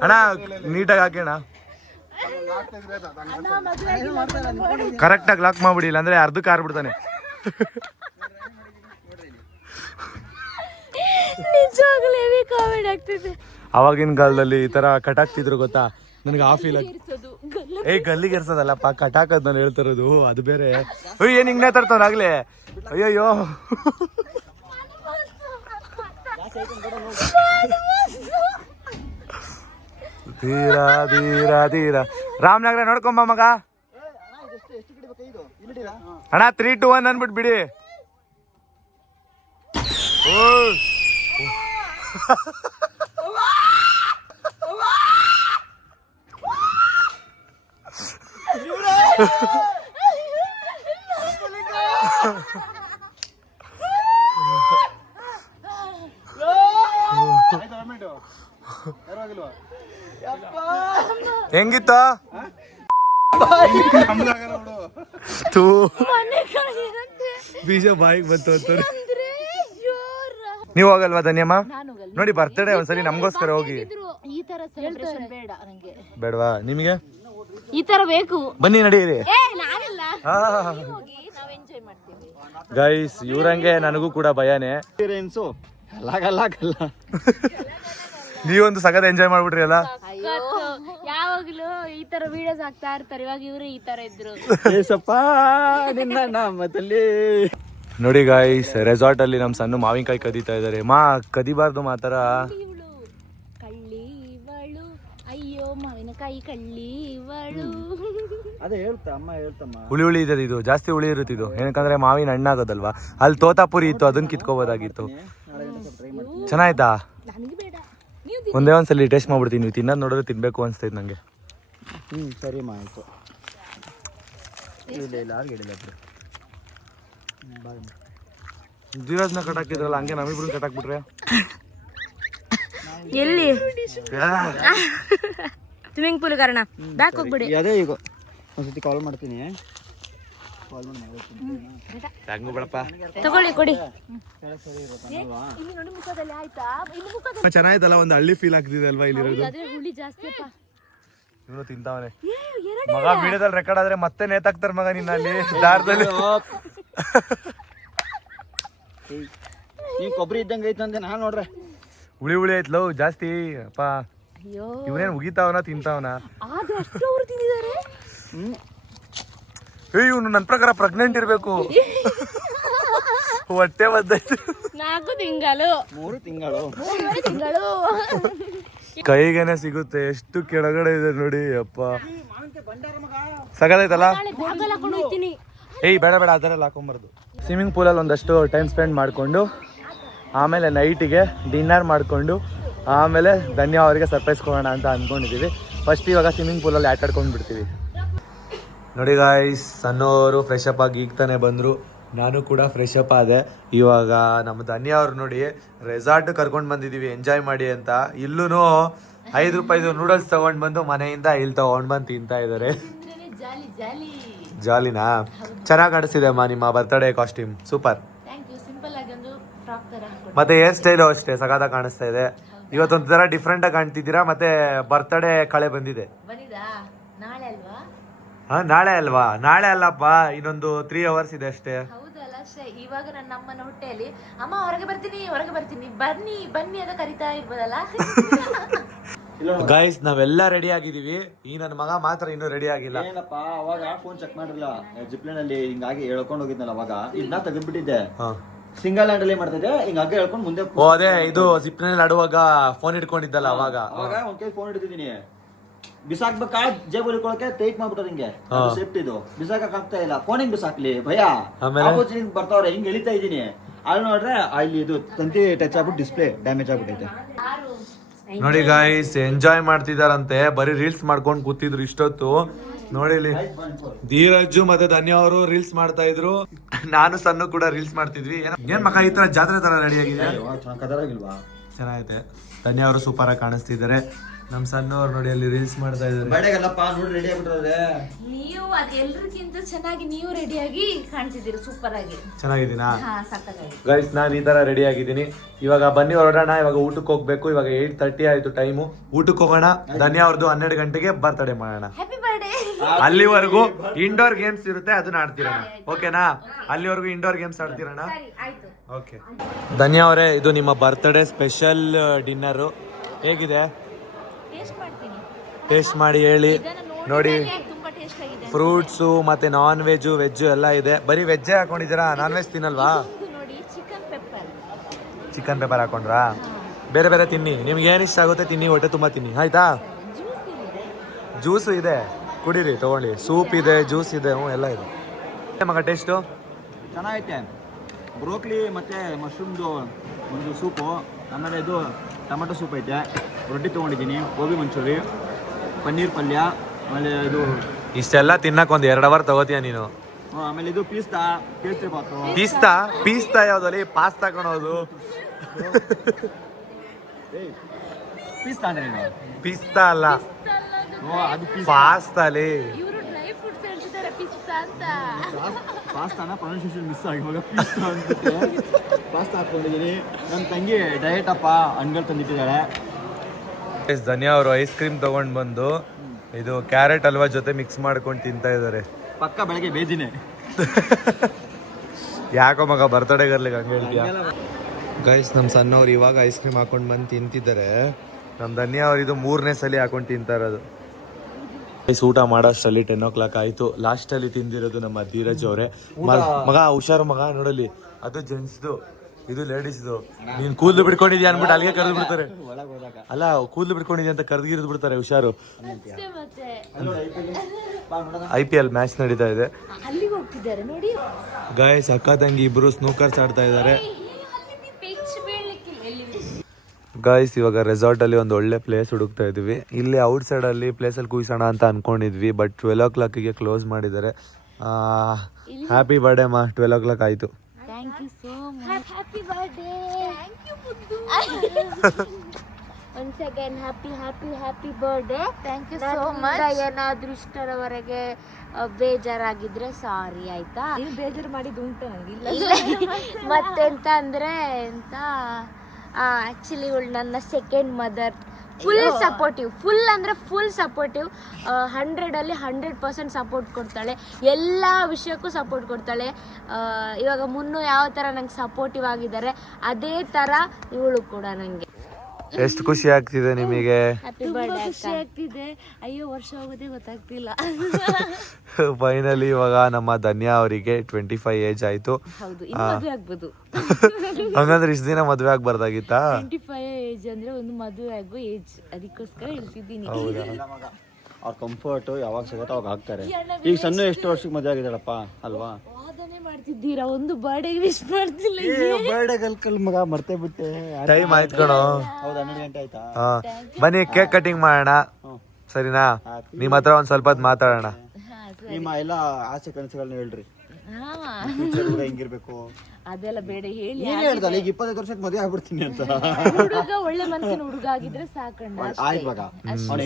ಅಣ್ಣ ನೀಟಾಗಿ ಹಾಕೋಣ, ಕರೆಕ್ಟಾಗಿ ಲಾಕ್ ಮಾಡ್ಬಿಡಿ, ಇಲ್ಲಾಂದ್ರೆ ಅರ್ಧಕ್ಕೆ ಹಾರ್ಬಿಡ್ತಾನೆ. ನಿಜವಾಗ್ಲೂ ಹೆವಿ ಕಾಮಿಡಿ ಆಗ್ತಿದೆ. ಅವಾಗಿನ ಕಾಲದಲ್ಲಿ ಈ ತರ ಕಟಾಕ್ತಿದ್ರು ಗೊತ್ತಾ? ನನಗೆ ಆ ಫೀಲ್ ಗಲ್ಲಿಗೆ ಇರ್ಸೋದಲ್ಲಪ್ಪ, ಕಟಾಕದ್ ನಾನು ಹೇಳ್ತಿರೋದು ಅದು ಬೇರೆ. ಏನ್ ಹಿಂಗ್ ತರ್ತಾವ್ರಾಗ್ಲೇ? ಅಯ್ಯಯ್ಯೋ ಧೀರ ರಾಮನಗರ ನೋಡ್ಕೊಂಬ ಮಗ. ಅಣ್ಣ 3, 2, 1 ಅನ್ಬಿಟ್ ಬಿಡಿ. ಹೆಂಗಿತ್ತ ತೂ ಬೀಜ ಬಾಯಿಗೆ ಬಂತು ಅಂತಾರೆ. ನೀವು ಹೋಗಲ್ವಾ ಧನ್ಯಮ್ಮ? ನೋಡಿ ಬರ್ತಡೇ ಒಂದ್ಸರಿ ನಮ್ಗೋಸ್ಕರ ಹೋಗಿ. ಈ ತರ ಸೆಲೆಬ್ರೇಷನ್ ಬೇಡ ನಂಗೆ. ಬೇಡವಾ ನಿಮಗೆ? ಈ ತರ ಬೇಕು. ಬನ್ನಿ ನಡೀರಿ. ಹೋಗಿ ನಾವ್ ಎಂಜಾಯ್ ಮಾಡ್ತೀವಿ. ಗೈಸ್ ಇವ್ರಂಗೆ ನನಗೂ ಕೂಡ ಭಯನೇ. ಎಕ್ಸ್ಪೀರಿಯನ್ಸು ಅಲ್ಲಾಗಲ್ಲ ನೀವೊಂದು ಸಖತ್ ಎಂಜಾಯ್ ಮಾಡ್ಬಿಟ್ರಿ ಅಲ್ಲ. ಯಾವಾಗ್ಲೂ ಈ ತರ ವಿಡಿಯೋಸ್ ಆಗ್ತಾ ಇರ್ತಾರೆ, ಇವಾಗ ಇವ್ರು ಈ ತರ ಇದ್ರು. ಏಸಪ್ಪ ನಿನ್ನ ನಾಮದಲ್ಲಿ. ನೋಡಿ ಗಾಯ್ಸ್ ರೆಸಾರ್ಟ್ ಅಲ್ಲಿ ನಮ್ ಸಣ್ಣ ಮಾವಿನಕಾಯಿ ಕದೀತಾ ಇದಾರೆ. ಕದಿಬಾರ್ದು ಮಾತರ. ಕಳ್ಳಿ ಇವಳು, ಅಯ್ಯೋ ಮಾವಿನಕಾಯಿ ಕಳ್ಳಿ ಇವಳು. ಅದೇ ಅಮ್ಮ ಹೇಳ್ತಮ್ಮ. ಹುಳಿ ಇದೆ ಇದು, ಜಾಸ್ತಿ ಹುಳಿ ಇರುತ್ತೆ ಇದು. ಏನಕ್ಕಂದ್ರೆ ಮಾವಿನ ಹಣ್ಣಾಗೋದಲ್ವಾ. ಅಲ್ಲಿ ತೋತಾಪುರಿ ಇತ್ತು, ಅದನ್ನ ಕಿತ್ಕೋಬೋದಾಗಿತ್ತು. ಚೆನ್ನಾಯ್ತಾ? ಒಂದೇ ಒಂದ್ಸಲಿ ಟೇಸ್ಟ್ ಮಾಡ್ಬಿಡ್ತೀನಿ. ನೀವು ತಿನ್ನೋದು ನೋಡಿದ್ರೆ ತಿನ್ಬೇಕು ಅನ್ಸ್ತೈತೆ ನಂಗೆ. ಸರಿ ಆಯ್ತು. ಧೀರಜ್ನ ಕಟ್ಟಾಕಿದ್ರಲ್ಲ ಹಂಗೆ ನಮ್ಮಿಬ್ರು ಕಟ್ಟಾಕ್ಬಿಟ್ರೆ ಎಲ್ಲಿ ಸ್ವಿಮ್ಮಿಂಗ್ ಪೂಲ್ ಕಾರಣ ಬ್ಯಾಕ್ ಹೋಗ್ಬಿಡಿ. ಅದೇ ಈಗ ಒಂದ್ಸತಿ ಕಾಲ್ ಮಾಡ್ತೀನಿ. ತಗೊಳ್ಳಿ ಕೊಡಿ. ಚೆನ್ನಾಯ್ತಲ್ಲ, ಒಂದು ಹಳ್ಳಿ ಫೀಲ್ ಆಗ್ತಿದೆ ಅಲ್ವಾ ಇಲ್ಲಿರೋದು. ಹುಳಿ ಜಾಸ್ತಿ ಅಪ್ಪ. ಇವನು ತಿಂತಾವನೆ ಮಗ. ವಿಡಿಯೋದಲ್ಲಿ ರೆಕಾರ್ಡ್ ಆದ್ರೆ ಮತ್ತೆ ನೇತಾಕ್ತಾರ ಮಗ ನಿನ್ನ ಅಲ್ಲಿ ದಾರದಲ್ಲಿ. ನೀನ್ ಕೊಬ್ಬರಿ ಇದ್ದಂಗೆ ಐತಂದೆ ನಾನ್ ನೋಡ್ರೆ. ಹುಳಿ ಐತ್ಲವ್ ಜಾಸ್ತಿ ಅಪ್ಪ. ಇವನೇನ್ ಉಗಿತಾವನ ತಿಂತಾವನ? ಇವನು ನನ್ನ ಪ್ರಕಾರ ಪ್ರೆಗ್ನೆಂಟ್ ಇರ್ಬೇಕು. ಹೊಟ್ಟೆ ಬದ್ದೈತೆ. 4 ತಿಂಗಳು 3 ತಿಂಗಳು ಕೈಗೇನೆ ಸಿಗುತ್ತೆ. ಎಷ್ಟು ಕೆಳಗಡೆ ಇದೆ ನೋಡಿ ಅಪ್ಪ. ಸಗದೈತಲ್ಲ. ಏಯ್ ಬೇಡ ಅದರಲ್ಲಿ ಹಾಕೊಂಬಾರ್ದು. ಸ್ವಿಮ್ಮಿಂಗ್ ಪೂಲಲ್ಲಿ ಒಂದಷ್ಟು ಟೈಮ್ ಸ್ಪೆಂಡ್ ಮಾಡಿಕೊಂಡು ಆಮೇಲೆ ನೈಟಿಗೆ ಡಿನ್ನರ್ ಮಾಡಿಕೊಂಡು ಆಮೇಲೆ ಧನ್ಯ ಅವರಿಗೆ ಸರ್ಪ್ರೈಸ್ ಕೊಡೋಣ ಅಂತ ಅಂದ್ಕೊಂಡಿದ್ದೀವಿ. ಫಸ್ಟ್ ಇವಾಗ ಸ್ವಿಮ್ಮಿಂಗ್ ಪೂಲಲ್ಲಿ ಆಟ ಆಡ್ಕೊಂಡು ಬಿಡ್ತೀವಿ. ನೋಡಿ ಗಾಯ್ಸ್ ಸಣ್ಣವರು ಫ್ರೆಶ್ ಅಪ್ ಆಗಿ ಈಗ ತಾನೇ ಬಂದರು. ನಾನು ಕೂಡ ಫ್ರೆಶ್ ಅಪ್ ಆದೆ. ಇವಾಗ ನಮ್ಮ ಧನ್ಯ ಅವ್ರು ನೋಡಿ ರೆಸಾರ್ಟ್ ಕರ್ಕೊಂಡು ಬಂದಿದ್ದೀವಿ ಎಂಜಾಯ್ ಮಾಡಿ ಅಂತ. ಇಲ್ಲೂ ₹5 ನೂಡಲ್ಸ್ ತೊಗೊಂಡು ಬಂದು ಮನೆಯಿಂದ ಇಲ್ಲಿ ತೊಗೊಂಡು ಬಂದು ತಿಂತಾ ಇದ್ದಾರೆ. ಜಾಲಿನಾ? ಚೆನ್ನಾಗಿ ಕಾಣಿಸ್ತಿದೆ ಅಮ್ಮ ನಿಮ್ಮ ಬರ್ತಡೇ ಕಾಸ್ಟ್ಯೂಮ್, ಸೂಪರ್. ಮತ್ತೆ ಹೇರ್ ಸ್ಟೈಲು ಅಷ್ಟೇ ಸಖತ್ತಾಗಿ ಕಾಣಿಸ್ತಾ ಇದೆ. ಇವತ್ತೊಂಥರ ಡಿಫ್ರೆಂಟ್ ಆಗಿ ಕಾಣ್ತಿದ್ದೀರಾ. ಮತ್ತೆ ಬರ್ತಡೇ ಕಳೆ ಬಂದಿದೆ. ನಾಳೆ ಅಲ್ವಾ? ನಾಳೆ ಅಲ್ಲಪ್ಪ, ಇನ್ನೊಂದು 3 hours ಇದೆ ಅಷ್ಟೇ. ಹೌದಲ್ಲ ಅಷ್ಟೇ. ಇವಾಗ ನನ್ನ ಅಮ್ಮನ ಹೊಟ್ಟೆಯಲ್ಲಿ ಅಮ್ಮ ಹೊರಗೆ ಬರ್ತೀನಿ ಬನ್ನಿ ಅಂತ ಕರಿತಾ ಇರ್ಬೋದಲ್ಲ. ಗೈಸ್ ನಾವೆಲ್ಲ ರೆಡಿ ಆಗಿದೀವಿ. ಈ ನನ್ನ ಮಗ ಮಾತ್ರ ಇನ್ನೂ ರೆಡಿ ಆಗಿಲ್ಲ. ಏನಪ್ಪ ಅವಾಗ ಫೋನ್ ಚೆಕ್ ಮಾಡಿರಲಿಲ್ಲ. ಜಿಪ್ಲೈನ್ ಅಲ್ಲಿ ಹಿಂಗಾಗಿ ಹೇಳ್ಕೊಂಡು ಹೋಗಿದ್ನಲ್ಲ ಅವಾಗ. ಇದನ್ನ ತೆಗೆದ್ಬಿಟ್ಟಿದ್ದೆ. ಸಿಂಗಲ್ ಹ್ಯಾಂಡ್ ಅಲ್ಲಿ ಮಾಡ್ತಿದ್ದೆ. ಹಿಂಗಾಗಿ ಹೇಳ್ಕೊಂಡು ಮುಂದೆ. ಅದೇ ಇದು ಜಿಪ್ಲೈನ್ ಆಡುವಾಗ ಫೋನ್ ಇಟ್ಕೊಂಡಿದ್ದಲ್ಲ ಅವಾಗ ಒಂದ್ ಕೈ ಫೋನ್ ಹಿಡಿದಿದ್ದೀನಿ. ಬಿಸಾಕ್ಬೇಕಾ ಜೇಬಲ್ಲಿ ಇಟ್ಕೊಳಕ್ಕೆ ಟೈಟ್ ಮಾಡ್ಬಿಟ್ಟೋದು ಹಿಂಗೆ. ಸೇಫ್ಟಿ ಇದು ಬಿಸಾಕಕ್ ಆಗ್ತಾ ಇಲ್ಲ. ಫೋನ್ ಹಿಂಗ್ ಬಿಸಾಕ್ಲಿ ಭಯ. ಆಪೋಸಿಟ್ ಬರ್ತಾವ್ರೆ ಹಿಂಗ್ ಎಳಿತಾ ಇದೀನಿ. ಅಲ್ಲಿ ನೋಡ್ರೆ ಅಲ್ಲಿ ಇದು ತಂತಿ ಟಚ್ ಆಗ್ಬಿಟ್ಟು ಡಿಸ್ಪ್ಲೇ ಡ್ಯಾಮೇಜ್ ಆಗ್ಬಿಟ್ಟೈತೆ. ನೋಡಿ ಗಾಯ್ಸ್ ಎಂಜಾಯ್ ಮಾಡ್ತಿದಾರಂತೆ. ಬರೀ ರೀಲ್ಸ್ ಮಾಡ್ಕೊಂಡು ಕೂತಿದ್ರು ಇಷ್ಟೊತ್ತು. ನೋಡಿಲಿ ಧೀರಜ್ಜು ಮತ್ತೆ ಧನ್ಯ ಅವರು ರೀಲ್ಸ್ ಮಾಡ್ತಾ ಇದ್ರು. ನಾನು ಸಣ್ಣ ಕೂಡ ರೀಲ್ಸ್ ಮಾಡ್ತಿದ್ವಿ. ಏನ್ ಮಕ್ಕ ಈ ತರ ಜಾತ್ರೆ ತರ ರೆಡಿ ಆಗಿದೆ. ಚೆನ್ನಾಗೈತೆ. ಧನ್ಯ ಅವರು ಸೂಪರ್ ಆಗಿ ಕಾಣಿಸ್ತಿದ್ದಾರೆ. ನಮ್ ಸಣ್ಣವ್ರು ನೋಡಿ ಅಲ್ಲಿ ರೀಲ್ಸ್ ಮಾಡ್ತಾ ಇದ್ದಾರೆ. ನೀವು ಅದ್ ಎಲ್ರಿಗಿಂತ ಚೆನ್ನಾಗಿ ನೀವು ರೆಡಿಯಾಗಿ ಕಾಣ್ತಿದ್ದೀರಿ. ಸೂಪರ್ ಆಗಿ ಚೆನ್ನಾಗಿದ್ದೀನಾ? ಸಕ್ಕತ್ತಾಗಿ. ಗೈಸ್ ನಾನು ಈ ತರ ರೆಡಿ ಆಗಿದ್ದೀನಿ. ಇವಾಗ ಬನ್ನಿ ಹೊರಡೋಣ. ಇವಾಗ ಊಟಕ್ಕೆ ಹೋಗ್ಬೇಕು. ಇವಾಗ 8:30 ಆಯ್ತು ಟೈಮು. ಊಟಕ್ಕೆ ಹೋಗೋಣ. ಧನ್ಯ ಅವ್ರದ್ದು 12 ಗಂಟೆಗೆ ಬರ್ತಡೇ ಮಾಡೋಣ. Happy birthday. ಅಲ್ಲಿವರೆಗೂ ಇಂಡೋರ್ ಗೇಮ್ಸ್ ಇರುತ್ತೆ, ಅದನ್ನ ಆಡ್ತಿರೋಣ. ಓಕೆನಾ? ಅಲ್ಲಿವರೆಗೂ ಇಂಡೋರ್ ಗೇಮ್ಸ್ ಆಡ್ತಿರೋಣ. ಓಕೆ ಧನ್ಯ ಅವರೇ, ಇದು ನಿಮ್ಮ ಬರ್ತ್ಡೇ ಸ್ಪೆಷಲ್ ಡಿನ್ನರ್ ಹೇಗಿದೆ? ಟೇಸ್ಟ್ ಮಾಡಿ ಹೇಳಿ. ನೋಡಿ ಫ್ರೂಟ್ಸು ಮತ್ತೆ ನಾನ್ ವೆಜ್ಜು ವೆಜ್ಜು ಎಲ್ಲ ಇದೆ. ಬರೀ ವೆಜ್ಜೇ ಹಾಕೊಂಡಿದ್ದೀರಾ? ನಾನ್ ವೆಜ್ ತಿನ್ನಲ್ವಾ? ಚಿಕನ್ ಪೆಪ್ಪರ್ ಹಾಕೊಂಡ್ರಾ? ಬೇರೆ ಬೇರೆ ತಿನ್ನಿ, ನಿಮ್ಗೆ ಏನು ಇಷ್ಟ ಆಗುತ್ತೆ ತಿನ್ನಿ, ಹೊಟ್ಟೆ ತುಂಬ ತಿನ್ನಿ ಆಯ್ತಾ. ಜ್ಯೂಸು ಇದೆ, ಕುಡೀರಿ ತಗೊಳ್ಳಿ. ಸೂಪ್ ಇದೆ, ಜ್ಯೂಸ್ ಇದೆ, ಎಲ್ಲ ಇದೆ. ಮಗ ಟೇಸ್ಟು ಚೆನ್ನಾಗೈತೆ. ಬ್ರೋಕ್ಲಿ ಮತ್ತೆ ಮಶ್ರೂಮ್ದು ಒಂದು ಸೂಪು, ಆಮೇಲೆ ಇದು ಟೊಮೆಟೊ ಸೂಪ್ ಐತೆ. ರೊಟ್ಟಿ ತೊಗೊಂಡಿದ್ದೀನಿ, ಗೋಬಿ ಮಂಚೂರಿ, ಪನ್ನೀರ್ ಪಲ್ಯ, ಆಮೇಲೆ ಇದು ಇಷ್ಟೆಲ್ಲ ತಿನ್ನಕ್ಕೆ ಒಂದು 2 ಅವರ್ ತಗೋತೀಯ ನೀನು. ಆಮೇಲೆ ಇದು ಪೀಸ್ತಾ ಕೇಸರಿ ಬಾತು. ಪೀಸ್ತಾ ಯಾವ್ದಲ್ಲಿ ಪಾಸ್ತಾ ಕಣೋದು. ಪೀಸ್ತಾ ಅಂದ್ರೆ ಏನು? ಪಿಸ್ತಾ ಅಲ್ಲ, ಅದು ಪಾಸ್ತಾಲಿ. ಇವರು ಡ್ರೈ ಫ್ರೂಟ್ಸ್ ಹೇಳ್ತಿದ್ದಾರೆ ಪಿಸ್ತಾ ಅಂತ. ಪಾಸ್ತಾನ ಪ್ರೊನೌನ್ಸಿಯೇಷನ್ ಮಿಸ್ ಆಗಿ ಇವಾಗ ಪೀಸ್ತಾ ಅಂದ್ಬಿಟ್ಟು ಪಾಸ್ತಾ ಹಾಕೊಂಡಿದ್ದೀನಿ. ನನ್ನ ತಂಗಿ ಡಯಟ್ ಅಪ್ಪ ಹಣ್ಗಳು ತಂದಿಟ್ಟಿದ್ದಾಳೆ. ಧನ್ಯಾ ಅವರು ಐಸ್ ಕ್ರೀಮ್ ತಗೊಂಡ್ ಬಂದು ಇದು ಕ್ಯಾರೆಟ್ ಹಲ್ವಾ ಜೊತೆ ಮಿಕ್ಸ್ ಮಾಡ್ಕೊಂಡು ತಿಂತಾ ಇದಾರೆ. ಪಕ್ಕ ಬೆಳಗ್ಗೆ ಬೇದಿನೇ. ಯಾಕೋ ಮಗ ಬರ್ತಡೇಗರ್ಲಿಗೆ ಹಂಗೆ ಹೇಳ್ತೀಯ. ಗೈಸ್ ನಮ್ಮ ಸಣ್ಣವ್ರು ಇವಾಗ ಐಸ್ ಕ್ರೀಮ್ ಹಾಕೊಂಡು ಬಂದು ತಿಂತಿದ್ದಾರೆ. ನಮ್ಮ ಧನ್ಯಾ ಅವ್ರು ಇದು 3ನೇ ಸಲ ಹಾಕೊಂಡು ತಿಂತಾ ಇರೋದು. ಗೈಸ್ ಊಟ ಮಾಡೋಷ್ಟರಲ್ಲಿ 10 o'clock ಆಯಿತು. ಲಾಸ್ಟಲ್ಲಿ ತಿಂದಿರೋದು ನಮ್ಮ ಧೀರಜ್ ಅವರೇ. ಮಗ ಹುಷಾರು ಮಗ, ನೋಡಲಿ ಅದು ಜೆಂಟ್ಸ್ದು ಇದು ಲೇಡೀಸ್ದು. ನೀನು ಕೂದಲು ಬಿಡ್ಕೊಂಡಿದ್ಯಾ ಅನ್ಬಿಟ್ಟು ಅಲ್ಲಿಗೆ ಕರೆದು ಬಿಡ್ತಾರೆ. ಅಲ್ಲ ಕೂದಲು ಬಿಡ್ಕೊಂಡಿದ್ಯಾ ಅಂತ ಕರೆದಿರಿದು ಬಿಡ್ತಾರೆ. ಹುಷಾರು. IPL ಮ್ಯಾಚ್ ನಡೀತಾ ಇದೆ. ಅಲ್ಲಿಗೆ ಹೋಗ್ತಿದ್ದಾರೆ ನೋಡಿ. ಗೈಸ್ ಅಕ್ಕ ತಂಗಿ ಇಬ್ರು ಸ್ನೂಕರ್ಸ್ ಆಡ್ತಾ ಇದ್ದಾರೆ. ಗೈಸ್ ಇವಾಗ ರೆಸಾರ್ಟ್ ಅಲ್ಲಿ ಒಂದು ಒಳ್ಳೆ ಪ್ಲೇಸ್ ಹುಡುಕ್ತಾ ಇದೀವಿ. ಇಲ್ಲಿ ಔಟ್ ಸೈಡ್ ಅಲ್ಲಿ ಪ್ಲೇಸ್ ಅಲ್ಲಿ ಕೂಯ್ಸೋಣ ಅಂತ ಅನ್ಕೊಂಡಿದ್ವಿ, ಬಟ್ 12 o'clockಗೆ ಕ್ಲೋಸ್ ಮಾಡಿದ್ದಾರೆ. ಹ್ಯಾಪಿ ಬರ್ಡೇ ಮಾ, 12 o'clock ಆಯ್ತು. Thank you so much. Happy birthday. Thank you ಮುದ್ದು. Once again happy birthday. Thank you so much. ಏನಾದ್ರೂ ಇಷ್ಟರವರೆಗೆ ಬೇಜಾರಾಗಿದ್ರೆ ಸಾರಿ ಆಯ್ತಾ. ಬೇಜಾರು ಮಾಡಿದ್ದು ಉಂಟು ನಂಗೆ. ಮತ್ತೆಂತ ಅಂದ್ರೆ ಎಂತ ಆಕ್ಚುಲಿ ಇವಳು ನನ್ನ second mother. Full supportive 100 100% support ಕೊಡ್ತಾಳೆ. ಎಲ್ಲ ವಿಷಯಕ್ಕೂ ಸಪೋರ್ಟ್ ಕೊಡ್ತಾಳೆ. ಇವಾಗ ಮುನ್ನು ಯಾವ ಥರ ನಂಗೆ ಸಪೋರ್ಟಿವ್ ಆಗಿದ್ದಾರೆ ಅದೇ ಥರ ಇವಳು ಕೂಡ ನನಗೆ. ಎಷ್ಟು ಖುಷಿ ಆಗ್ತಿದೆ ನಿಮಗೆ? Happy birthday. ಖುಷಿ ಆಗ್ತಿದೆ. ಅಯ್ಯೋ ವರ್ಷ ಹೋಗೋದೇ ಗೊತ್ತಾಗ್ತಿಲ್ಲ. ಫೈನಲಿ ಇವಾಗ ನಮ್ಮ ಧನ್ಯಾ ಅವರಿಗೆ 25 ಏಜ್ ಆಯ್ತು. ಹೌದು, ಇನ್ನು ಮದುವೆ ಆಗ್ಬೋದು. ಹಂಗಂದ್ರೆ ಇಷ್ಟು ದಿನ ಮದ್ವೆ ಆಗ್ಬಾರ್ದಾಗಿತ್ತಾ? 25 ಏಜ್ ಅಂದ್ರೆ ಒಂದು ಮದುವೆ ಆಗೋ ಏಜ್, ಅದಕ್ಕೋಸ್ಕರ ಹೇಳ್ತಿದ್ದೀನಿ. ಅವ್ರ ಕಂಫರ್ಟ್ ಯಾವಾಗ ಸಿಗುತ್ತೋ ಅವಾಗ ಆಗ್ತಾರೆ. ಈಗ ಸಣ್ಣ ಎಷ್ಟು ವರ್ಷಕ್ಕೆ ಮದುವೆ ಆಗಿದ್ದಾಳಪ್ಪ ಅಲ್ವಾ? ವಾದನೆ ಮಾಡ್ತಿದ್ದೀರಾ, ಒಂದು ಬರ್ಡೇಗೆ ವಿಶ್ ಮಾಡ್ತಿಲ್ಲ. ಬರ್ಡೇ ಕಲ್ ಮಗ ಮರ್ತೇ ಬಿಟ್ಟೆ. ಟೈಮ್ ಆಯ್ತು ಕಣೋ. ಹೌದು, 12 ಗಂಟೆ ಆಯ್ತಾ? ಬನ್ನಿ ಕೇಕ್ ಕಟಿಂಗ್ ಮಾಡೋಣ, ಸರಿನಾ? ನಿಮ್ಮ ಹತ್ರ ಒಂದ್ ಸ್ವಲ್ಪ ಹೊತ್ತು ಮಾತಾಡೋಣ. ನಿಮ್ಮ ಎಲ್ಲ ಆಸೆ ಕನಸುಗಳನ್ನ ಹೇಳ್ರಿ. ಹಾ, ಹೆಂಗಿರ್ಬೇಕು ಅದೆಲ್ಲ ಬೇಡ ಹೇಳಿ. ನೀನ್ ಹೇಳ್ದಲ್ಲ ಈಗ 25 ವರ್ಷಕ್ಕೆ ಮದುವೆ ಆಗ್ಬಿಡ್ತೀನಿ ಅಂತ. ಹುಡುಗ ಒಳ್ಳೆ ಮನಸ್ಸಿನ ಹುಡುಗ ಆಗಿದ್ರೆ ಸಾಕಣ್ಣ. ಆಯ್ತು ಮಗ.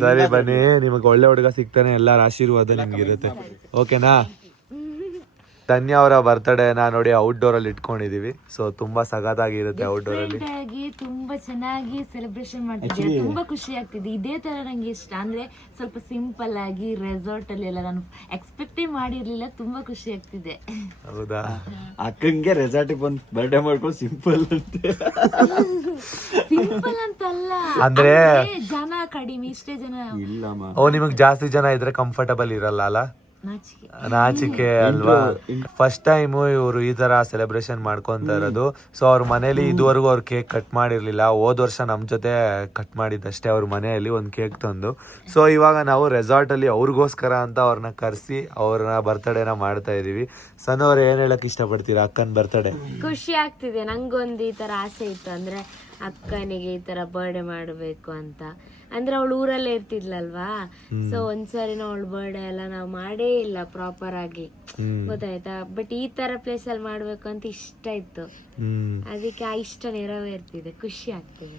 ಸರಿ ಬನ್ನಿ, ನಿಮಗೆ ಒಳ್ಳೆ ಹುಡುಗ ಸಿಗ್ತಾನೆ, ಎಲ್ಲರ ಆಶೀರ್ವಾದ ನಿಮ್ಗಿರುತ್ತೆ. ಓಕೆನಾ? ಧನ್ಯಾ ಅವರ ಬರ್ತ್ಡೇನ ನೋಡಿ ಔಟ್ಡೋರ್ ಅಲ್ಲಿ ಇಟ್ಕೊಂಡಿದೀವಿ. ಸೊ ತುಂಬಾ ಸಗದಾಗಿರುತ್ತೆ ಔಟ್ಡೋರ್ ಅಲ್ಲಿ. ತುಂಬಾ ಚೆನ್ನಾಗಿ ಸೆಲೆಬ್ರೇಷನ್ ಮಾಡ್ತಿದ್ದೀವಿ. ತುಂಬಾ ಖುಷಿ ಆಗ್ತಿದೆ. ಇದೇ ತರ ನಂಗೆ ಇಷ್ಟ. ಅಂದ್ರೆ ಸ್ವಲ್ಪ ಸಿಂಪಲ್ ಆಗಿ ರೆಸಾರ್ಟ್ ಅಲ್ಲಿ ಎಲ್ಲ ನಾನು ಎಕ್ಸ್ಪೆಕ್ಟೇ ಮಾಡಿರ್ಲಿಲ್ಲ. ತುಂಬಾ ಖುಷಿ ಆಗ್ತಿದೆ. ಹೌದಾ? ಅಕ್ಕಂಗೆ ರೆಸಾರ್ಟ್ ಬಂದು ಬರ್ಡೇ ಮಾಡ್ಕೊಂಡು ಸಿಂಪಲ್ ಅಂತಲ್ಲ, ಅಂದ್ರೆ ಜನ ಕಡಿಮೆ, ಇಷ್ಟೇ ಜನ. ಇಲ್ಲಮ್ಮ. ಓ, ನಿಮಗ್ ಜಾಸ್ತಿ ಜನ ಇದ್ರೆ ಕಂಫರ್ಟಬಲ್ ಇರಲ್ಲ ಅಲ್ಲ? ನಾಚಿಕೆ. ನಾಚಿಕೆ ಅಲ್ವಾ? ಫಸ್ಟ್ ಟೈಮು ಇವರು ಈ ತರ ಸೆಲೆಬ್ರೇಷನ್ ಮಾಡ್ಕೊಂತ ಇರೋದು. ಸೊ ಅವ್ರ ಮನೇಲಿ ಇದುವರೆಗೂ ಅವ್ರು ಕೇಕ್ ಕಟ್ ಮಾಡಿರ್ಲಿಲ್ಲ. ಹೋದ್ ವರ್ಷ ನಮ್ ಜೊತೆ ಕಟ್ ಮಾಡಿದ್ದಷ್ಟೇ ಅವ್ರ ಮನೆಯಲ್ಲಿ ಒಂದು ಕೇಕ್ ತಂದು. ಸೊ ಇವಾಗ ನಾವು ರೆಸಾರ್ಟ್ ಅಲ್ಲಿ ಅವ್ರಿಗೋಸ್ಕರ ಅಂತ ಅವ್ರನ್ನ ಕರೆಸಿ ಅವ್ರನ್ನ ಬರ್ತ್ಡೇನ ಮಾಡ್ತಾ ಇದೀವಿ. ಸಣ್ಣವ್ರ ಏನ್ ಹೇಳಕ್ ಇಷ್ಟಪಡ್ತೀರಾ ಅಕ್ಕನ್ ಬರ್ತ್ಡೇ? ಖುಷಿ ಆಗ್ತಿದೆ. ನಂಗೊಂದು ಈ ತರ ಆಸೆ ಇತ್ತು, ಅಂದ್ರೆ ಅಕ್ಕನಿಗೆ ಈ ತರ ಬರ್ಡೇ ಮಾಡಬೇಕು ಅಂತ. ಅಂದ್ರೆ ಅವಳು ಊರಲ್ಲೇ ಇರ್ತಿದ್ಲಲ್ವಾ. ಸೊ ಒಂದ್ಸರಿ ಅವಳು ಬರ್ಡೇ ಎಲ್ಲ ನಾವು ಮಾಡೇ ಇಲ್ಲ ಪ್ರಾಪರ್ ಆಗಿ, ಗೊತ್ತಾಯ್ತಾ. ಬಟ್ ಈ ತರ ಪ್ಲೇಸ್ ಅಲ್ಲಿ ಮಾಡ್ಬೇಕು ಅಂತ ಇಷ್ಟ ಇತ್ತು. ಅದಕ್ಕೆ ಆ ಇಷ್ಟ ನೆರವೇರ್ತಿದೆ, ಖುಷಿ ಆಗ್ತಿದೆ.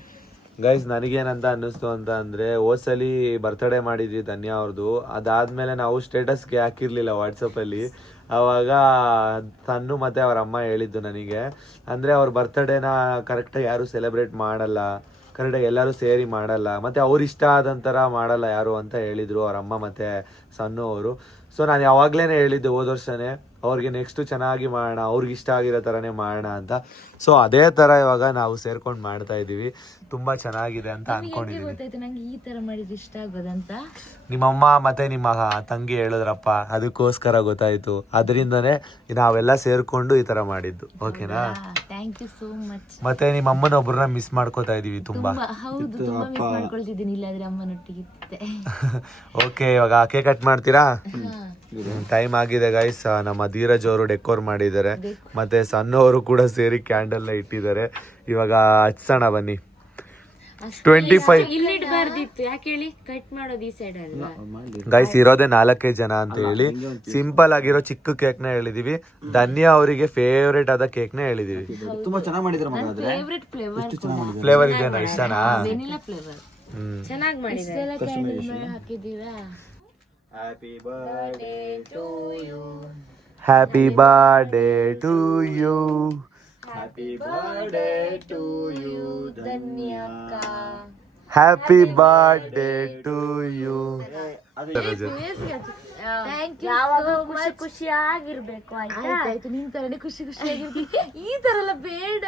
ಗೈಸ್ ನನಗೇನಂತ ಅನ್ನಿಸ್ತು ಅಂತ ಅಂದ್ರೆ, ಹೋದ್ಸಲಿ ಬರ್ತ್ಡೇ ಮಾಡಿದ್ವಿ ಧನ್ಯಾ ಅವ್ರದ್ದು. ಅದಾದ್ಮೇಲೆ ನಾವು ಸ್ಟೇಟಸ್ಗೆ ಹಾಕಿರ್ಲಿಲ್ಲ ವಾಟ್ಸಪ್ ಅಲ್ಲಿ. ಅವಾಗ ತನ್ನು ಮತ್ತೆ ಅವ್ರ ಅಮ್ಮ ಹೇಳಿದ್ದು ನನಗೆ, ಅಂದ್ರೆ ಅವ್ರ ಬರ್ತ್ಡೇನ ಕರೆಕ್ಟಾಗಿ ಯಾರು ಸೆಲೆಬ್ರೇಟ್ ಮಾಡಲ್ಲ, ಕರೆಕ್ಟಾಗಿ ಎಲ್ಲರೂ ಸೇರಿ ಮಾಡಲ್ಲ, ಮತ್ತೆ ಅವ್ರ ಇಷ್ಟ ಆದಂತರ ಮಾಡಲ್ಲ ಯಾರು ಅಂತ ಹೇಳಿದ್ರು ಅವ್ರ ಅಮ್ಮ ಮತ್ತೆ ಸನ್ನು ಅವರು. ಸೊ ನಾನು ಯಾವಾಗ್ಲೇನೆ ಹೇಳಿದ್ದೆ ಹೋದ ವರ್ಷನೇ ಅವ್ರಿಗೆ ನೆಕ್ಸ್ಟ್ ಚೆನ್ನಾಗಿ ಮಾಡೋಣ, ಅವ್ರಿಗೆ ಇಷ್ಟ ಆಗಿರೋ ಥರನೇ ಮಾಡೋಣ ಅಂತ. ಸೊ ಅದೇ ಥರ ಇವಾಗ ನಾವು ಸೇರ್ಕೊಂಡು ಮಾಡ್ತಾ ಇದ್ದೀವಿ. ತುಂಬ ಚೆನ್ನಾಗಿದೆ ಅಂತ ಅನ್ಕೊಂಡಿದ್ದೀವಿ. ಗೊತ್ತಾಯ್ತು ನಂಗೆ ಈ ತರ ಮಾಡಿದ್ರೆ ಇಷ್ಟ ಆಗೋದಂತ. ನಿಮ್ಮಮ್ಮ ಮತ್ತೆ ನಿಮ್ಮ ತಂಗಿ ಹೇಳಿದ್ರಪ್ಪ, ಅದಕ್ಕೋಸ್ಕರ ಗೊತ್ತಾಯ್ತು. ಅದರಿಂದನೇ ನಾವೆಲ್ಲ ಸೇರ್ಕೊಂಡು ಈ ತರ ಮಾಡಿದ್ದು. ಓಕೆನಾ? Thank you so much. ಮತ್ತೆ ನಿಮ್ಮ ಅಮ್ಮನ ಒಬ್ಬರನ್ನ ಮಿಸ್ ಮಾಡ್ಕೋತಾ ಇದೀವಿ ತುಂಬಾ. ಹೌದು, ತುಂಬಾ ಮಿಸ್ ಮಾಡ್ಕೊಳ್ತಿದ್ದೀನಿ. ಇಲ್ಲಾದ್ರೆ ಅಮ್ಮನೊಟ್ಟಿಗೆ ಇರ್ತಿದ್ದೆ. ಓಕೆ, ಇವಾಗ ಕೇಕ್ ಕಟ್ ಮಾಡ್ತೀರಾ? ಟೈಮ್ ಆಗಿದೆ ಗೈಸ್. ನಮ್ಮ ಧೀರಜ್ ಅವರು ಡೆಕೋರ್ ಮಾಡಿದ್ದಾರೆ, ಮತ್ತೆ ಸಣ್ಣವರು ಕೂಡ ಸೇರಿ ಕ್ಯಾಂಡಲ್ ನ ಇಟ್ಟಿದ್ದಾರೆ. ಇವಾಗ ಹಚ್ಸೋಣ ಬನ್ನಿ. 25 ಇಲ್ಲಿ ಇಡಬಾರ್ದಿತ್ತು, ಯಾಕೆ ಹೇಳಿ? ಕಟ್ ಮಾಡೋದು ಈ ಸೈಡ್ ಅಲ್ವಾ? ಗೈಸ್ ಇರೋದೇ 4 ಜನ ಅಂತ ಹೇಳಿ ಸಿಂಪಲ್ ಆಗಿರೋ ಚಿಕ್ಕ ಕೇಕ್ ನ ಹೇಳಿದೀವಿ. ಧನ್ಯ ಅವರಿಗೆ ಫೇವರೇಟ್ ಆದ ಕೇಕ್ ನ ಹೇಳಿದೀವಿ. ತುಂಬಾ ಚೆನ್ನಾಗಿ ಮಾಡಿದ್ರೆ ಮಗ ಆದ್ರೆ ಫೇವ್ರೆಟ್ ಫ್ಲೇವರ್ ಫ್ಲೇವರ್ ಇದೆನಾ ಇಷ್ಟನಾ? ವೆನಿಲಾ ಫ್ಲೇವರ್ ಚೆನ್ನಾಗಿ ಮಾಡಿದ್ದಾರೆ. ಹಾಕಿದೀರಾ? Happy birthday to you, happy birthday to you, happy birthday to you Dhanya. Happy birthday to you. ಯಾವಾಗಲೂ ಖುಷಿ ಖುಷಿಯಾಗಿರ್ಬೇಕು, ಆಯ್ತಾ? ಆಯ್ತು, ನಿನ್ ತರನೇ ಖುಷಿ ಖುಷಿಯಾಗಿರ್ತೀನಿ. ಈ ತರ ಎಲ್ಲ ಬೇಡ.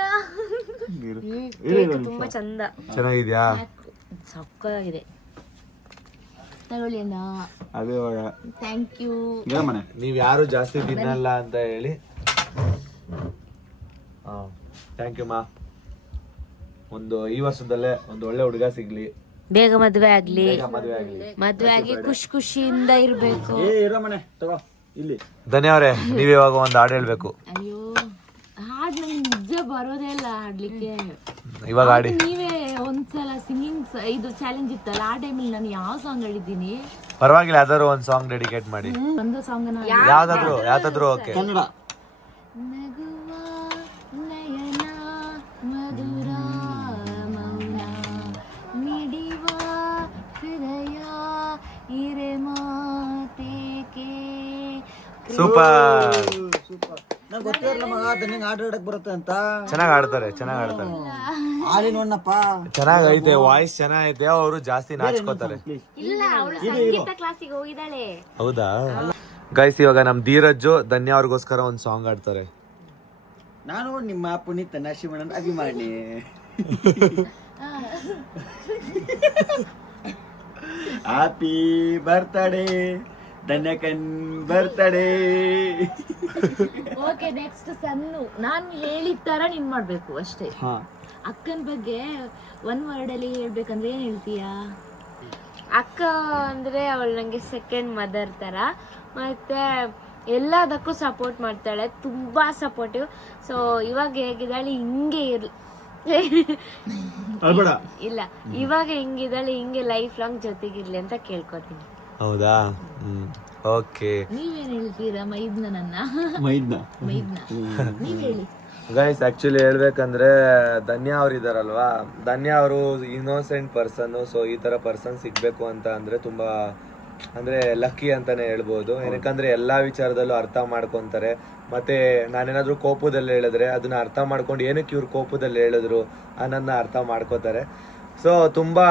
ಕೇಕ್ ತುಂಬಾ ಚಂದ. ಚೆನ್ನಾಗಿದ್ಯಾ? ಸಕ್ಕತ್ತಾಗಿದೆ. ತಗೊಳ್ಳಿ ಅಣ್ಣ. ಅದೇ ಥ್ಯಾಂಕ್ ಯು. ಮನೆ ನೀವ್ ಯಾರು ಜಾಸ್ತಿ ತಿನ್ನಲ್ಲ ಅಂತ ಹೇಳಿ ಥ್ಯಾಂಕ್ ಯು ಮಾ. ಈ ವರ್ಷದಲ್ಲೇ ಒಂದು ಒಳ್ಳೆ ಹುಡುಗ ಸಿಗ್ಲಿ, ಬೇಗ ಮದ್ವೆ ಆಗ್ಲಿ, ಮದುವೆ ಆಗ್ಲಿ. ಮದ್ವೆ ಆಗಿ ಖುಷಿ ಖುಷಿಯಿಂದ ಇರ್ಬೇಕು. ಇರೋ ಮನೆ ತಗೋ ಇಲ್ಲಿ. ಧನ್ಯ ಅವರೇ, ನೀವ್ ಇವಾಗ ಒಂದು ಹಾಡು ಹೇಳ್ಬೇಕು. ಅಯ್ಯೋ, ಹಾಡ್ ನಂಗೆ ನಿಜ ಬರೋದೇ ಇಲ್ಲ ಹಾಡ್ಲಿಕ್ಕೆ. ಇವಾಗ ಹಾಡಿ. ನೀವೇ ಒಂದ್ಸಲ ಸಿಂಗಿಂಗ್ ಇದು ಚಾಲೆಂಜ್ ಇತ್ತಲ್ಲ, ಆ ಟೈಮಲ್ಲಿ ನಾನು ಯಾವ ಸಾಂಗ್ ಹೇಳಿದ್ದೀನಿ? ಪರವಾಗಿಲ್ಲ, ಯಾವ್ದಾದ್ರು ಒಂದು ಸಾಂಗ್ ಡೆಡಿಕೇಟ್ ಮಾಡಿ. ಒಂದು ಸಾಂಗ್ ಯಾವ್ದಾದ್ರು ಓಕೆ. ಕನ್ನಡ. ನಗುವ ನಯನ ಮಧುರ ಮೌನ ಮಿಡಿವ ಹೃದಯ ಇರೆ ಮಾತೇಕೆ. ಸೂಪರ್. ನಂಗೆ ಗೊತ್ತಿರಲ್ಲ ಮಗ, ನಿಂಗೆ ಆಟ ಆಡಕ್ ಬರುತ್ತೆ ಅಂತ. ಚೆನ್ನಾಗಿ ಆಡ್ತಾರೆ. ಆಡಿನೋಣ್ಣಪ್ಪ ಚೆನ್ನಾಗೈತೆ, ವಾಯ್ಸ್ ಚೆನ್ನಾಗೈತೆ. ಅವರು ಜಾಸ್ತಿ ನಾಚ್ಕೋತಾರೆ. ಇಲ್ಲ, ಅವಳು ಸಂಗೀತ ಕ್ಲಾಸಿಗೆ ಹೋಗಿದ್ದಾಳೆ. ಹೌದಾ? ಗೈಸ್, ಇವಾಗ ನಮ್ ಧೀರಜ್ಜು ಧನ್ಯ ಅವ್ರಿಗೋಸ್ಕರ ಒಂದು ಸಾಂಗ್ ಆಡ್ತಾರೆ. ನಾನು ನಿಮ್ಮ ಪುನೀತ್ ಶಿವಣ್ಣನ ಅಭಿಮಾನಿ. ಹ್ಯಾಪಿ ಬರ್ತ್ಡೇ ಧನ್ಯಕನ್ ಬರ್ತ್ಡೇ. ಓಕೆ, ನೆಕ್ಸ್ಟ್ ಸನ್ನು. ನಾನು ಹೇಳಿದ ತರ ನೀನ್ ಮಾಡ್ಬೇಕು ಅಷ್ಟೇ. ಅಕ್ಕನ ಬಗ್ಗೆ ಒನ್ ವರ್ಡ್ ಅಲ್ಲಿ ಹೇಳ್ಬೇಕಂದ್ರೆ ಏನ್ ಹೇಳ್ತೀಯಾ? ಅಕ್ಕ ಅಂದ್ರೆ ಅವಳು ನಂಗೆ ಸೆಕೆಂಡ್ ಮದರ್ ತರ, ಮತ್ತೆ ಎಲ್ಲದಕ್ಕೂ ಸಪೋರ್ಟ್ ಮಾಡ್ತಾಳೆ, ತುಂಬಾ ಸಪೋರ್ಟಿವ್. ಸೊ ಇವಾಗ ಹೇಗಿದ್ದಾಳೆ ಹಿಂಗೆ ಇಲ್ಲ, ಇವಾಗ ಹಿಂಗಿದ್ದಾಳೆ ಹಿಂಗೆ ಲೈಫ್ ಲಾಂಗ್ ಜೊತೆಗಿರ್ಲಿ ಅಂತ ಕೇಳ್ಕೊತೀನಿ. ಹೌದಾ? ಓಕೆ. ನೀವೇನ್ ಹೇಳ್ತೀರಾ? ಮೈದ್ನ ನೀವ್ ಹೇಳಿ. ಗೈಸ್, ಆಕ್ಚುಲಿ ಹೇಳ್ಬೇಕಂದ್ರೆ ಧನ್ಯ ಅವ್ರು ಇದಾರಲ್ವಾ, ಧನ್ಯ ಅವರು ಇನ್ನೋಸೆಂಟ್ ಪರ್ಸನ್. ಸೊ ಈ ತರ ಪರ್ಸನ್ ಸಿಗ್ಬೇಕು ಅಂತ ಅಂದ್ರೆ ತುಂಬಾ ಅಂದ್ರೆ ಲಕ್ಕಿ ಅಂತಾನೆ ಹೇಳ್ಬೋದು. ಏನಕ್ಕಂದ್ರೆ ಎಲ್ಲಾ ವಿಚಾರದಲ್ಲೂ ಅರ್ಥ ಮಾಡ್ಕೊಂತಾರೆ. ಮತ್ತೆ ನಾನೇನಾದ್ರೂ ಕೋಪದಲ್ಲಿ ಹೇಳಿದ್ರೆ ಅದನ್ನ ಅರ್ಥ ಮಾಡ್ಕೊಂಡು ಏನಕ್ಕೆ ಇವ್ರು ಕೋಪದಲ್ಲಿ ಹೇಳಿದ್ರು ಅನ್ನೋದನ್ನ ಅರ್ಥ ಮಾಡ್ಕೋತಾರೆ. ಸೊ ತುಂಬಾ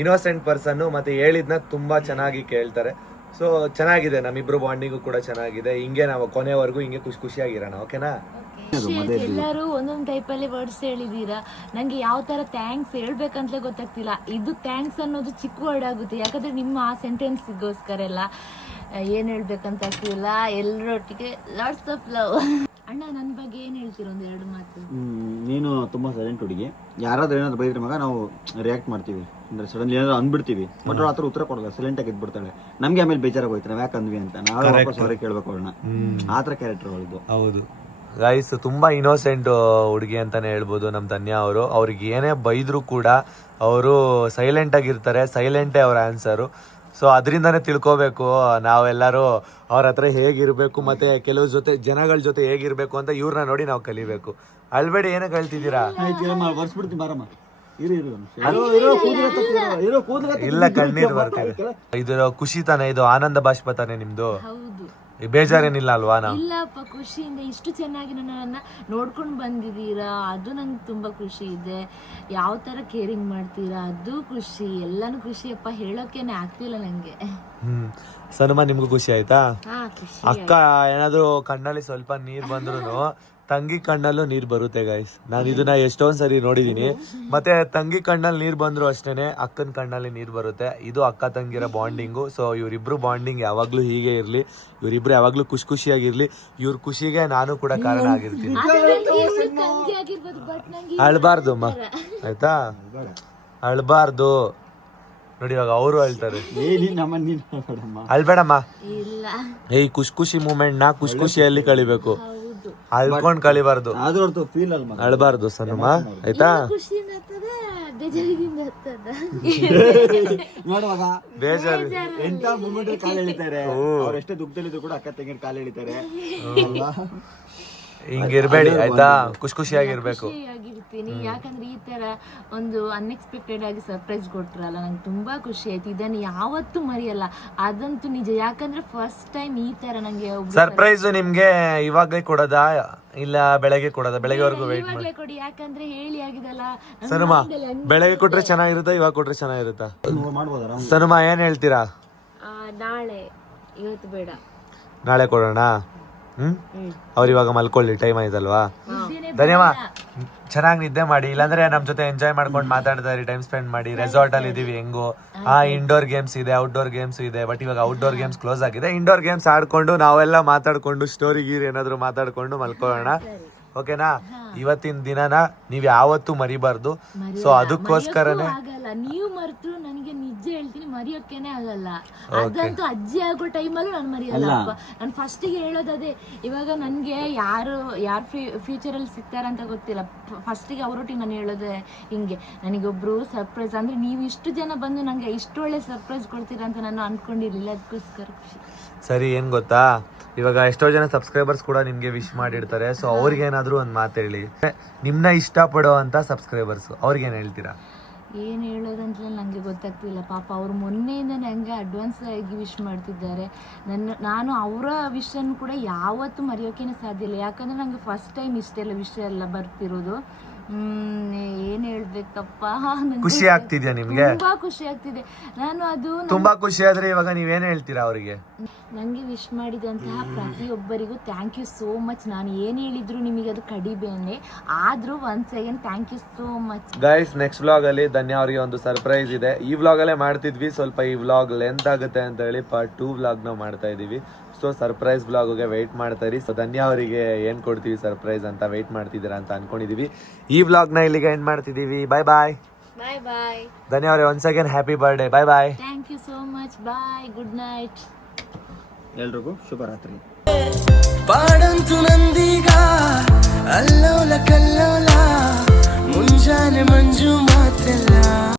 ಇನ್ನೋಸೆಂಟ್ ಪರ್ಸನ್, ಮತ್ತೆ ಹೇಳಿದ್ನ ತುಂಬಾ ಚೆನ್ನಾಗಿ ಕೇಳ್ತಾರೆ. ಸೊ ಚೆನ್ನಾಗಿದೆ, ನಮ್ಮಿಬ್ರು ಬಾಂಡಿಂಗು ಕೂಡ ಚೆನ್ನಾಗಿದೆ. ಹಿಂಗೆ ನಾವು ಕೊನೆವರೆಗೂ ಹಿಂಗೆ ಖುಷಿಯಾಗಿರೋಣ. ಓಕೆನಾ? ಎಲ್ಲರೂ ಒಂದೊಂದ್ ಟೈಪ್ ಅಲ್ಲಿ ವರ್ಡ್ಸ್ ಹೇಳಿದೀರಾ. ನಂಗೆ ಯಾವ ತರ ಥ್ಯಾಂಕ್ಸ್ ಹೇಳ್ಬೇಕಂತಲೇ ಗೊತ್ತಾಗ್ತಿಲ್ಲ. ಇದು ಥ್ಯಾಂಕ್ಸ್ ಅನ್ನೋದು ಚಿಕ್ಕ ವರ್ಡ್ ಆಗುತ್ತೆ, ಯಾಕಂದ್ರೆ ನಿಮ್ಮ ಆ ಸೆಂಟೆನ್ಸ್ಗೋಸ್ಕರ ಎಲ್ಲ ಏನ್ ಹೇಳ್ಬೇಕಂತ ಆಗ್ತಿಲ್ಲ. ಎಲ್ಲರೊಟ್ಟಿಗೆ ಲಾಟ್ಸ್ ಆಫ್ ಲವ್. ಅಣ್ಣ, ನನ್ ಬಗ್ಗೆ ಏನ್ ಹೇಳ್ತೀರ? ಒಂದ್ ಎರಡು ಮಾತು. ನೀನು ತುಂಬಾ ಸೈಲೆಂಟ್ ಹುಡುಗಿ. ಯಾರಾದ್ರೂ ಏನಾದ್ರು ಬೈದ್ರೆ ಮಗ ನಾವು ರಿಯಾಕ್ಟ್ ಮಾಡ್ತೀವಿ, ಅಂದ್ರೆ ಸಡನ್ಲಿ ಏನಾದ್ರು ಅಂದ್ಬಿಡ್ತೀವಿ. ಬಟ್ ಅವ್ರ ಹತ್ರ ಉತ್ತರ ಕೊಡಲ್ಲ, ಸೈಲೆಂಟ್ ಆಗಿ ಇದ್ಬಿಡ್ತಾಳೆ. ನಮ್ಗೆ ಆಮೇಲೆ ಬೇಜಾರಾಗಿ ಹೋಯ್ತು, ನಾವ್ ಯಾಕೆ ಅಂದ್ವಿ ಅಂತ. ನಾವೇ ವಾಪಸ್ ಹೊರಗೆ ಕೇಳ್ಬೇಕು ಅವಳನ್ನ. ಆತರ ಕ್ಯಾರೆಕ್ಟರ್ ಅವಳಿದ್ದು. ಹೌದು ಗೈಸ್, ತುಂಬಾ ಇನ್ನೋಸೆಂಟ್ ಹುಡುಗಿ ಅಂತಾನೆ ಹೇಳ್ಬೋದು ನಮ್ ಧನ್ಯ ಅವರು. ಅವ್ರಿಗೆ ಏನೇ ಬೈದ್ರು ಕೂಡ ಅವರು ಸೈಲೆಂಟ್ ಆಗಿರ್ತಾರೆ. ಸೈಲೆಂಟೇ ಅವ್ರ ಆನ್ಸರು. ಸೊ ಅದರಿಂದಾನೇ ತಿಳ್ಕೊಬೇಕು ನಾವೆಲ್ಲರೂ ಅವ್ರ ಹತ್ರ ಹೇಗಿರ್ಬೇಕು, ಮತ್ತೆ ಕೆಲವು ಜೊತೆ ಜನಗಳ ಜೊತೆ ಹೇಗಿರ್ಬೇಕು ಅಂತ ಇವ್ರನ್ನ ನೋಡಿ ನಾವು ಕಲಿಬೇಕು. ಅಳ್ಬೇಡಿ, ಏನಕ್ಕೆ ಹೇಳ್ತಿದ್ದೀರಾ? ಇಲ್ಲ, ಕಣ್ಣೀರ್ ಬರ್ತಿದೆ. ಇದು ಖುಷಿ ತಾನೆ, ಇದು ಆನಂದ ಬಾಷ್ಪ ತಾನೆ ನಿಮ್ದು? ಹೌದು. ಬೇಜಾರೇನಿಲ್ಲ ಅಲ್ವಾ? ನಾವು ಇಲ್ಲಪ್ಪ, ಖುಷಿಯಿಂದ ಇಷ್ಟು ಚೆನ್ನಾಗಿ ನನ್ನನ್ನ ನೋಡ್ಕೊಂಡು ಬಂದಿದ್ದೀರಾ, ಅದು ನಂಗೆ ತುಂಬಾ ಖುಷಿ ಇದೆ. ಯಾವ ತರ ಕೇರಿಂಗ್ ಮಾಡ್ತೀರಾ, ಅದು ಖುಷಿ. ಎಲ್ಲಾನು ಖುಷಿಯಪ್ಪ, ಹೇಳೋಕೆನೆ ಆಗ್ತಿಲ್ಲ ನಂಗೆ. ಸನುಮ, ನಿಮ್ಗೂ ಖುಷಿ ಆಯ್ತಾ? ಹಾ, ಖುಷಿ. ಅಕ್ಕ ಏನಾದ್ರು ಕಣ್ಣಲ್ಲಿ ಸ್ವಲ್ಪ ನೀರ್ ಬಂದ್ರು ತಂಗಿ ಕಣ್ಣಲ್ಲೂ ನೀರ್ ಬರುತ್ತೆ ಗೈಸ್. ನಾನು ಇದನ್ನ ಎಷ್ಟೊಂದ್ ಸರಿ ನೋಡಿದೀನಿ. ಮತ್ತೆ ತಂಗಿ ಕಣ್ಣಲ್ಲಿ ನೀರ್ ಬಂದ್ರು ಅಷ್ಟೇನೆ ಅಕ್ಕನ ಕಣ್ಣಲ್ಲಿ ನೀರ್ ಬರುತ್ತೆ. ಇದು ಅಕ್ಕ ತಂಗಿರ ಬಾಂಡಿಂಗು. ಸೊ ಇವರಿಬ್ರು ಬಾಂಡಿಂಗ್ ಯಾವಾಗ್ಲೂ ಹೀಗೆ ಇರ್ಲಿ, ಇವರಿಬ್ರು ಯಾವಾಗ್ಲೂ ಖುಷಿಯಾಗಿರ್ಲಿ. ಇವ್ರ ಖುಷಿಗೆ ನಾನು ಕೂಡ ಕಾರಣ ಆಗಿರ್ತೀನಿ. ಅಳ್ಬಾರ್ದು ಅಮ್ಮ, ಆಯ್ತಾ? ಅಳ್ಬಾರ್ದು. ನೋಡಿ, ಇವಾಗ ಅವರು ಅಳ್ತಾರೆ. ಅಳ್ಬೇಡಮ್ಮ. ಏಯ್, ಖುಷಿ ಮೂಮೆಂಟ್ ನಾ ಖುಷಿಯಲ್ಲಿ ಕಳಿಬೇಕು, ಅಳ್ಕೊಂಡ್ ಕಳಿಬಾರ್ದು, ಅಳ್ಬಾರ್ದು ಸನುಮ, ಆಯ್ತಾ? ಖುಷಿಯಿಂದ ಆಗ್ತದೆ, ಬೇಜಾರಿದಿಂದ ಹತ್ತದ ನೋಡುವಾಗ ಬೇಜಾರು ಎಂತ ಮೂಮೆಂಟ್ ಕಾಲು ಎಳಿತಾರೆ ಅವ್ರು ಎಷ್ಟೇ ದುಃಖದಲ್ಲಿದ್ರು ಕೂಡ ಅಕ್ಕ ತಂಗಿನ ಕಾಲು ಎಳಿತಾರೆ ಅಲ್ವಾ? ಹಿಂಗಿರ್ಬೇಡಿ ಆಯ್ತಾ, ಖುಷಿಯಾಗಿರ್ಬೇಕು. ಖುಷಿಯಾಗಿರ್ತೀನಿ, ಯಾಕಂದ್ರೆ ಈ ತರ ಒಂದು ಅನ್ಎಕ್ಸ್ಪೆಕ್ಟೆಡ್ ಆಗಿ ಸರ್ಪ್ರೈಸ್ ಕೊಟ್ರಲ್ಲ, ನಂಗೆ ತುಂಬಾ ಖುಷಿ ಆಯ್ತು. ಇದನ್ನು ಯಾವತ್ತೂ ಮರೆಯಲ್ಲ, ಅದಂತೂ ನಿಜ. ಯಾಕಂದ್ರೆ ಫಸ್ಟ್ ಟೈಮ್ ಈ ತರ ನಂಗೆ ಸರ್ಪ್ರೈಸ್ ನಿಮ್ಗೆ ಇವಾಗಲೇ ಕೊಡೋದಾ ಇಲ್ಲ ಬೆಳಗ್ಗೆ ಕೊಡೋದಾ? ಬೆಳಗ್ಗೆವರೆಗೂ ವೇಟ್ ಮಾಡಿ ಇವಾಗ್ಲೇ ಕೊಡಿ, ಯಾಕಂದ್ರೆ ಹೇಳಿ ಆಗಿದಲ್ಲ. ಸನುಮಾ, ಬೆಳಗ್ಗೆ ಕೊಟ್ರೆ ಚೆನ್ನಾಗಿರುತ್ತಾ ಇವಾಗ ಕೊಟ್ರೆ ಚೆನ್ನಾಗಿರುತ್ತಾ? ಮಾಡ್ಬೋದಾರ? ಸನುಮಾ ಏನ್ ಹೇಳ್ತೀರಾ? ನಾಳೆ, ಇವತ್ತು ಬೇಡ. ನಾಳೆ ಕೊಡೋಣ. ಅವ್ರು ಇವಾಗ ಮಲ್ಕೊಳ್ಳಿ, ಟೈಮ್ ಆಯ್ತಲ್ವಾ? ಧನ್ಯವಾದ. ಚೆನ್ನಾಗಿ ನಿದ್ದೆ ಮಾಡಿ, ಇಲ್ಲಾಂದ್ರೆ ನಮ್ ಜೊತೆ ಎಂಜಾಯ್ ಮಾಡ್ಕೊಂಡು ಮಾತಾಡ್ತಾ ಇರಿ, ಟೈಮ್ ಸ್ಪೆಂಡ್ ಮಾಡಿ. ರೆಸಾರ್ಟ್ ಅಲ್ಲಿ ಇದೀವಿ ಹೆಂಗು. ಇಂಡೋರ್ ಗೇಮ್ಸ್ ಇದೆ, ಔಟ್ಡೋರ್ ಗೇಮ್ಸ್ ಇದೆ. ಬಟ್ ಇವಾಗ ಔಟ್ಡೋರ್ ಗೇಮ್ಸ್ ಕ್ಲೋಸ್ ಆಗಿದೆ. ಇಂಡೋರ್ ಗೇಮ್ಸ್ ಆಡ್ಕೊಂಡು ನಾವೆಲ್ಲ ಮಾತಾಡ್ಕೊಂಡು ಸ್ಟೋರಿ ಗೀರ್ ಏನಾದ್ರು ಮಾತಾಡ್ಕೊಂಡು ಮಲ್ಕೊಳ್ಳೋಣ. ಓಕೆನಾ? ಇವತ್ತಿನ ದಿನನ ನೀವ್ ಯಾವತ್ತೂ ಮರಿಬಾರ್ದು. ಸೊ ಅದಕ್ಕೋಸ್ಕರನೇ ಆಗಲ್ಲ, ನೀವು ಮರೆತು ನನಗೆ ನಿಜ ಹೇಳ್ತೀನಿ, ಮರೆಯೋಕೆನೆ ಆಗಲ್ಲ. ಅದಂತೂ ಅಜ್ಜಿ ಆಗೋ ಟೈಮಲ್ಲೂ ನಾನು ಮರೆಯಲ್ಲ. ನಾನು ಫಸ್ಟಿಗೆ ಹೇಳೋದದೇ, ಇವಾಗ ನನಗೆ ಯಾರು ಫ್ಯೂಚರ್ ಅಲ್ಲಿ ಸಿಗ್ತಾರಂತ ಗೊತ್ತಿಲ್ಲ. ಫಸ್ಟಿಗೆ ಅವರೊಟ್ಟಿಗೆ ನಾನು ಹೇಳೋದೆ ಹಿಂಗೆ, ನನಗೊಬ್ರು ಸರ್ಪ್ರೈಸ್ ಅಂದ್ರೆ ನೀವು ಇಷ್ಟು ಜನ ಬಂದು ನಂಗೆ ಇಷ್ಟು ಒಳ್ಳೆ ಸರ್ಪ್ರೈಸ್ ಕೊಡ್ತೀರಾ ಅಂತ ನಾನು ಅನ್ಕೊಂಡಿರ್ಲಿಲ್ಲ. ಅದಕ್ಕೋಸ್ಕರ ಖುಷಿ. ಸರಿ, ಏನ್ ಗೊತ್ತಾ, ಇವಾಗ ಎಷ್ಟೋ ಜನ ಸಬ್ಸ್ಕ್ರೈಬರ್ಸ್ ಕೂಡ ನಿಮ್ಗೆ ವಿಶ್ ಮಾಡಿರ್ತಾರೆ. ಸೊ ಅವ್ರಿಗೆ ಏನಾದ್ರು ಒಂದ್ ಮಾತು ಹೇಳಿ, ನಿಮ್ನ ಇಷ್ಟ ಪಡೋ ಅಂತ ಸಬ್ಸ್ಕ್ರೈಬರ್ಸ್, ಅವ್ರಿಗೇನ್ ಹೇಳ್ತೀರಾ? ಏನು ಹೇಳೋದಂತಲೇ ನನಗೆ ಗೊತ್ತಾಗ್ತಿಲ್ಲ. ಪಾಪ ಅವ್ರು ಮೊನ್ನೆಯಿಂದ ನನಗೆ ಅಡ್ವಾನ್ಸ್ ಆಗಿ ವಿಶ್ ಮಾಡ್ತಿದ್ದಾರೆ. ನಾನು ಅವರ ವಿಷನ್ನು ಕೂಡ ಯಾವತ್ತೂ ಮರೆಯೋಕೆ ಸಾಧ್ಯ ಇಲ್ಲ. ಯಾಕಂದರೆ ನನಗೆ ಫಸ್ಟ್ ಟೈಮ್ ಇಷ್ಟೆಲ್ಲ ವಿಷಯ ಎಲ್ಲ ಬರ್ತಿರೋದು. ಏನು ಹೇಳ್ಬೇಕಪ್ಪ, ಖುಷಿ ಆಗ್ತಿದ್ಯಾ ನಿಮ್ಗೆ? ತುಂಬಾ ಖುಷಿ ಆಗ್ತಿದೆ. ನಾನು ಅದು ತುಂಬಾ ಖುಷಿ ಆದ್ರೆ ಇವಾಗ ನೀವೇನ್ ಹೇಳ್ತೀರಾ ಅವರಿಗೆ? ನನಗೆ ವಿಶ್ ಮಾಡಿದಂತಹ ಪ್ರತಿಯೊಬ್ಬರಿಗೂ ಥ್ಯಾಂಕ್ ಯು ಸೋ ಮಚ್. ನಾನು ಏನು ಹೇಳಿದ್ರು ನಿಮಗೆ ಅದು ಕಡಿಬೇನೆ, ಆದರೂ once again thank you so much. Guys, next vlog ಅಲ್ಲಿ ಧನ್ಯ ಅವರಿಗೆ ಒಂದು ಸರ್ಪ್ರೈಸ್ ಇದೆ. ಈ ವ್ಲಾಗ್ ಅಲ್ಲೇ ಮಾಡ್ತಿದ್ವಿ, ಸ್ವಲ್ಪ ಈ ವ್ಲಾಗ್ ಲೆಂತ್ ಆಗುತ್ತೆ ಅಂತ ಹೇಳಿ ಪಾರ್ಟ್ 2 ವ್ಲಾಗ್ ನ ಮಾಡ್ತಾ ಇದೀವಿ. ಸೊ ಸರ್ಪ್ರೈಸ್ ವ್ಲಾಗ್ಗೆ ವೆಯ್ಟ್ ಮಾಡ್ತಾ ಇರಿ. ಸೊ ಧನ್ಯ ಅವರಿಗೆ ಏನ್ ಕೊಡ್ತೀವಿ ಸರ್ಪ್ರೈಸ್ ಅಂತ ವೆಯ್ಟ್ ಮಾಡ್ತಿದ್ದೀರಾ ಅಂತ ಅನ್ಕೊಂಡಿದೀವಿ. ಈ ವ್ಲಾಗ್ ನ ಇಲ್ಲಿಗೆ ಎಂಡ್ ಮಾಡ್ತಿದೀವಿ. ಬಾಯ್ ಬಾಯ್. ಬಾಯ್ ಬಾಯ್. ಧನ್ಯ ಅವರೇ, once again happy birthday. Bye bye. Thank you so much. Bye, good night. ಎಲ್ರಿಗೂ ಶುಭರಾತ್ರಿ. ಪಾಡಂತು ನಂದೀಗ ಅಲ್ಲೋಲ ಕಲ್ಲೋಲ ಮುಂಜಾನೆ ಮಂಜು ಮಾತೆಲ್ಲ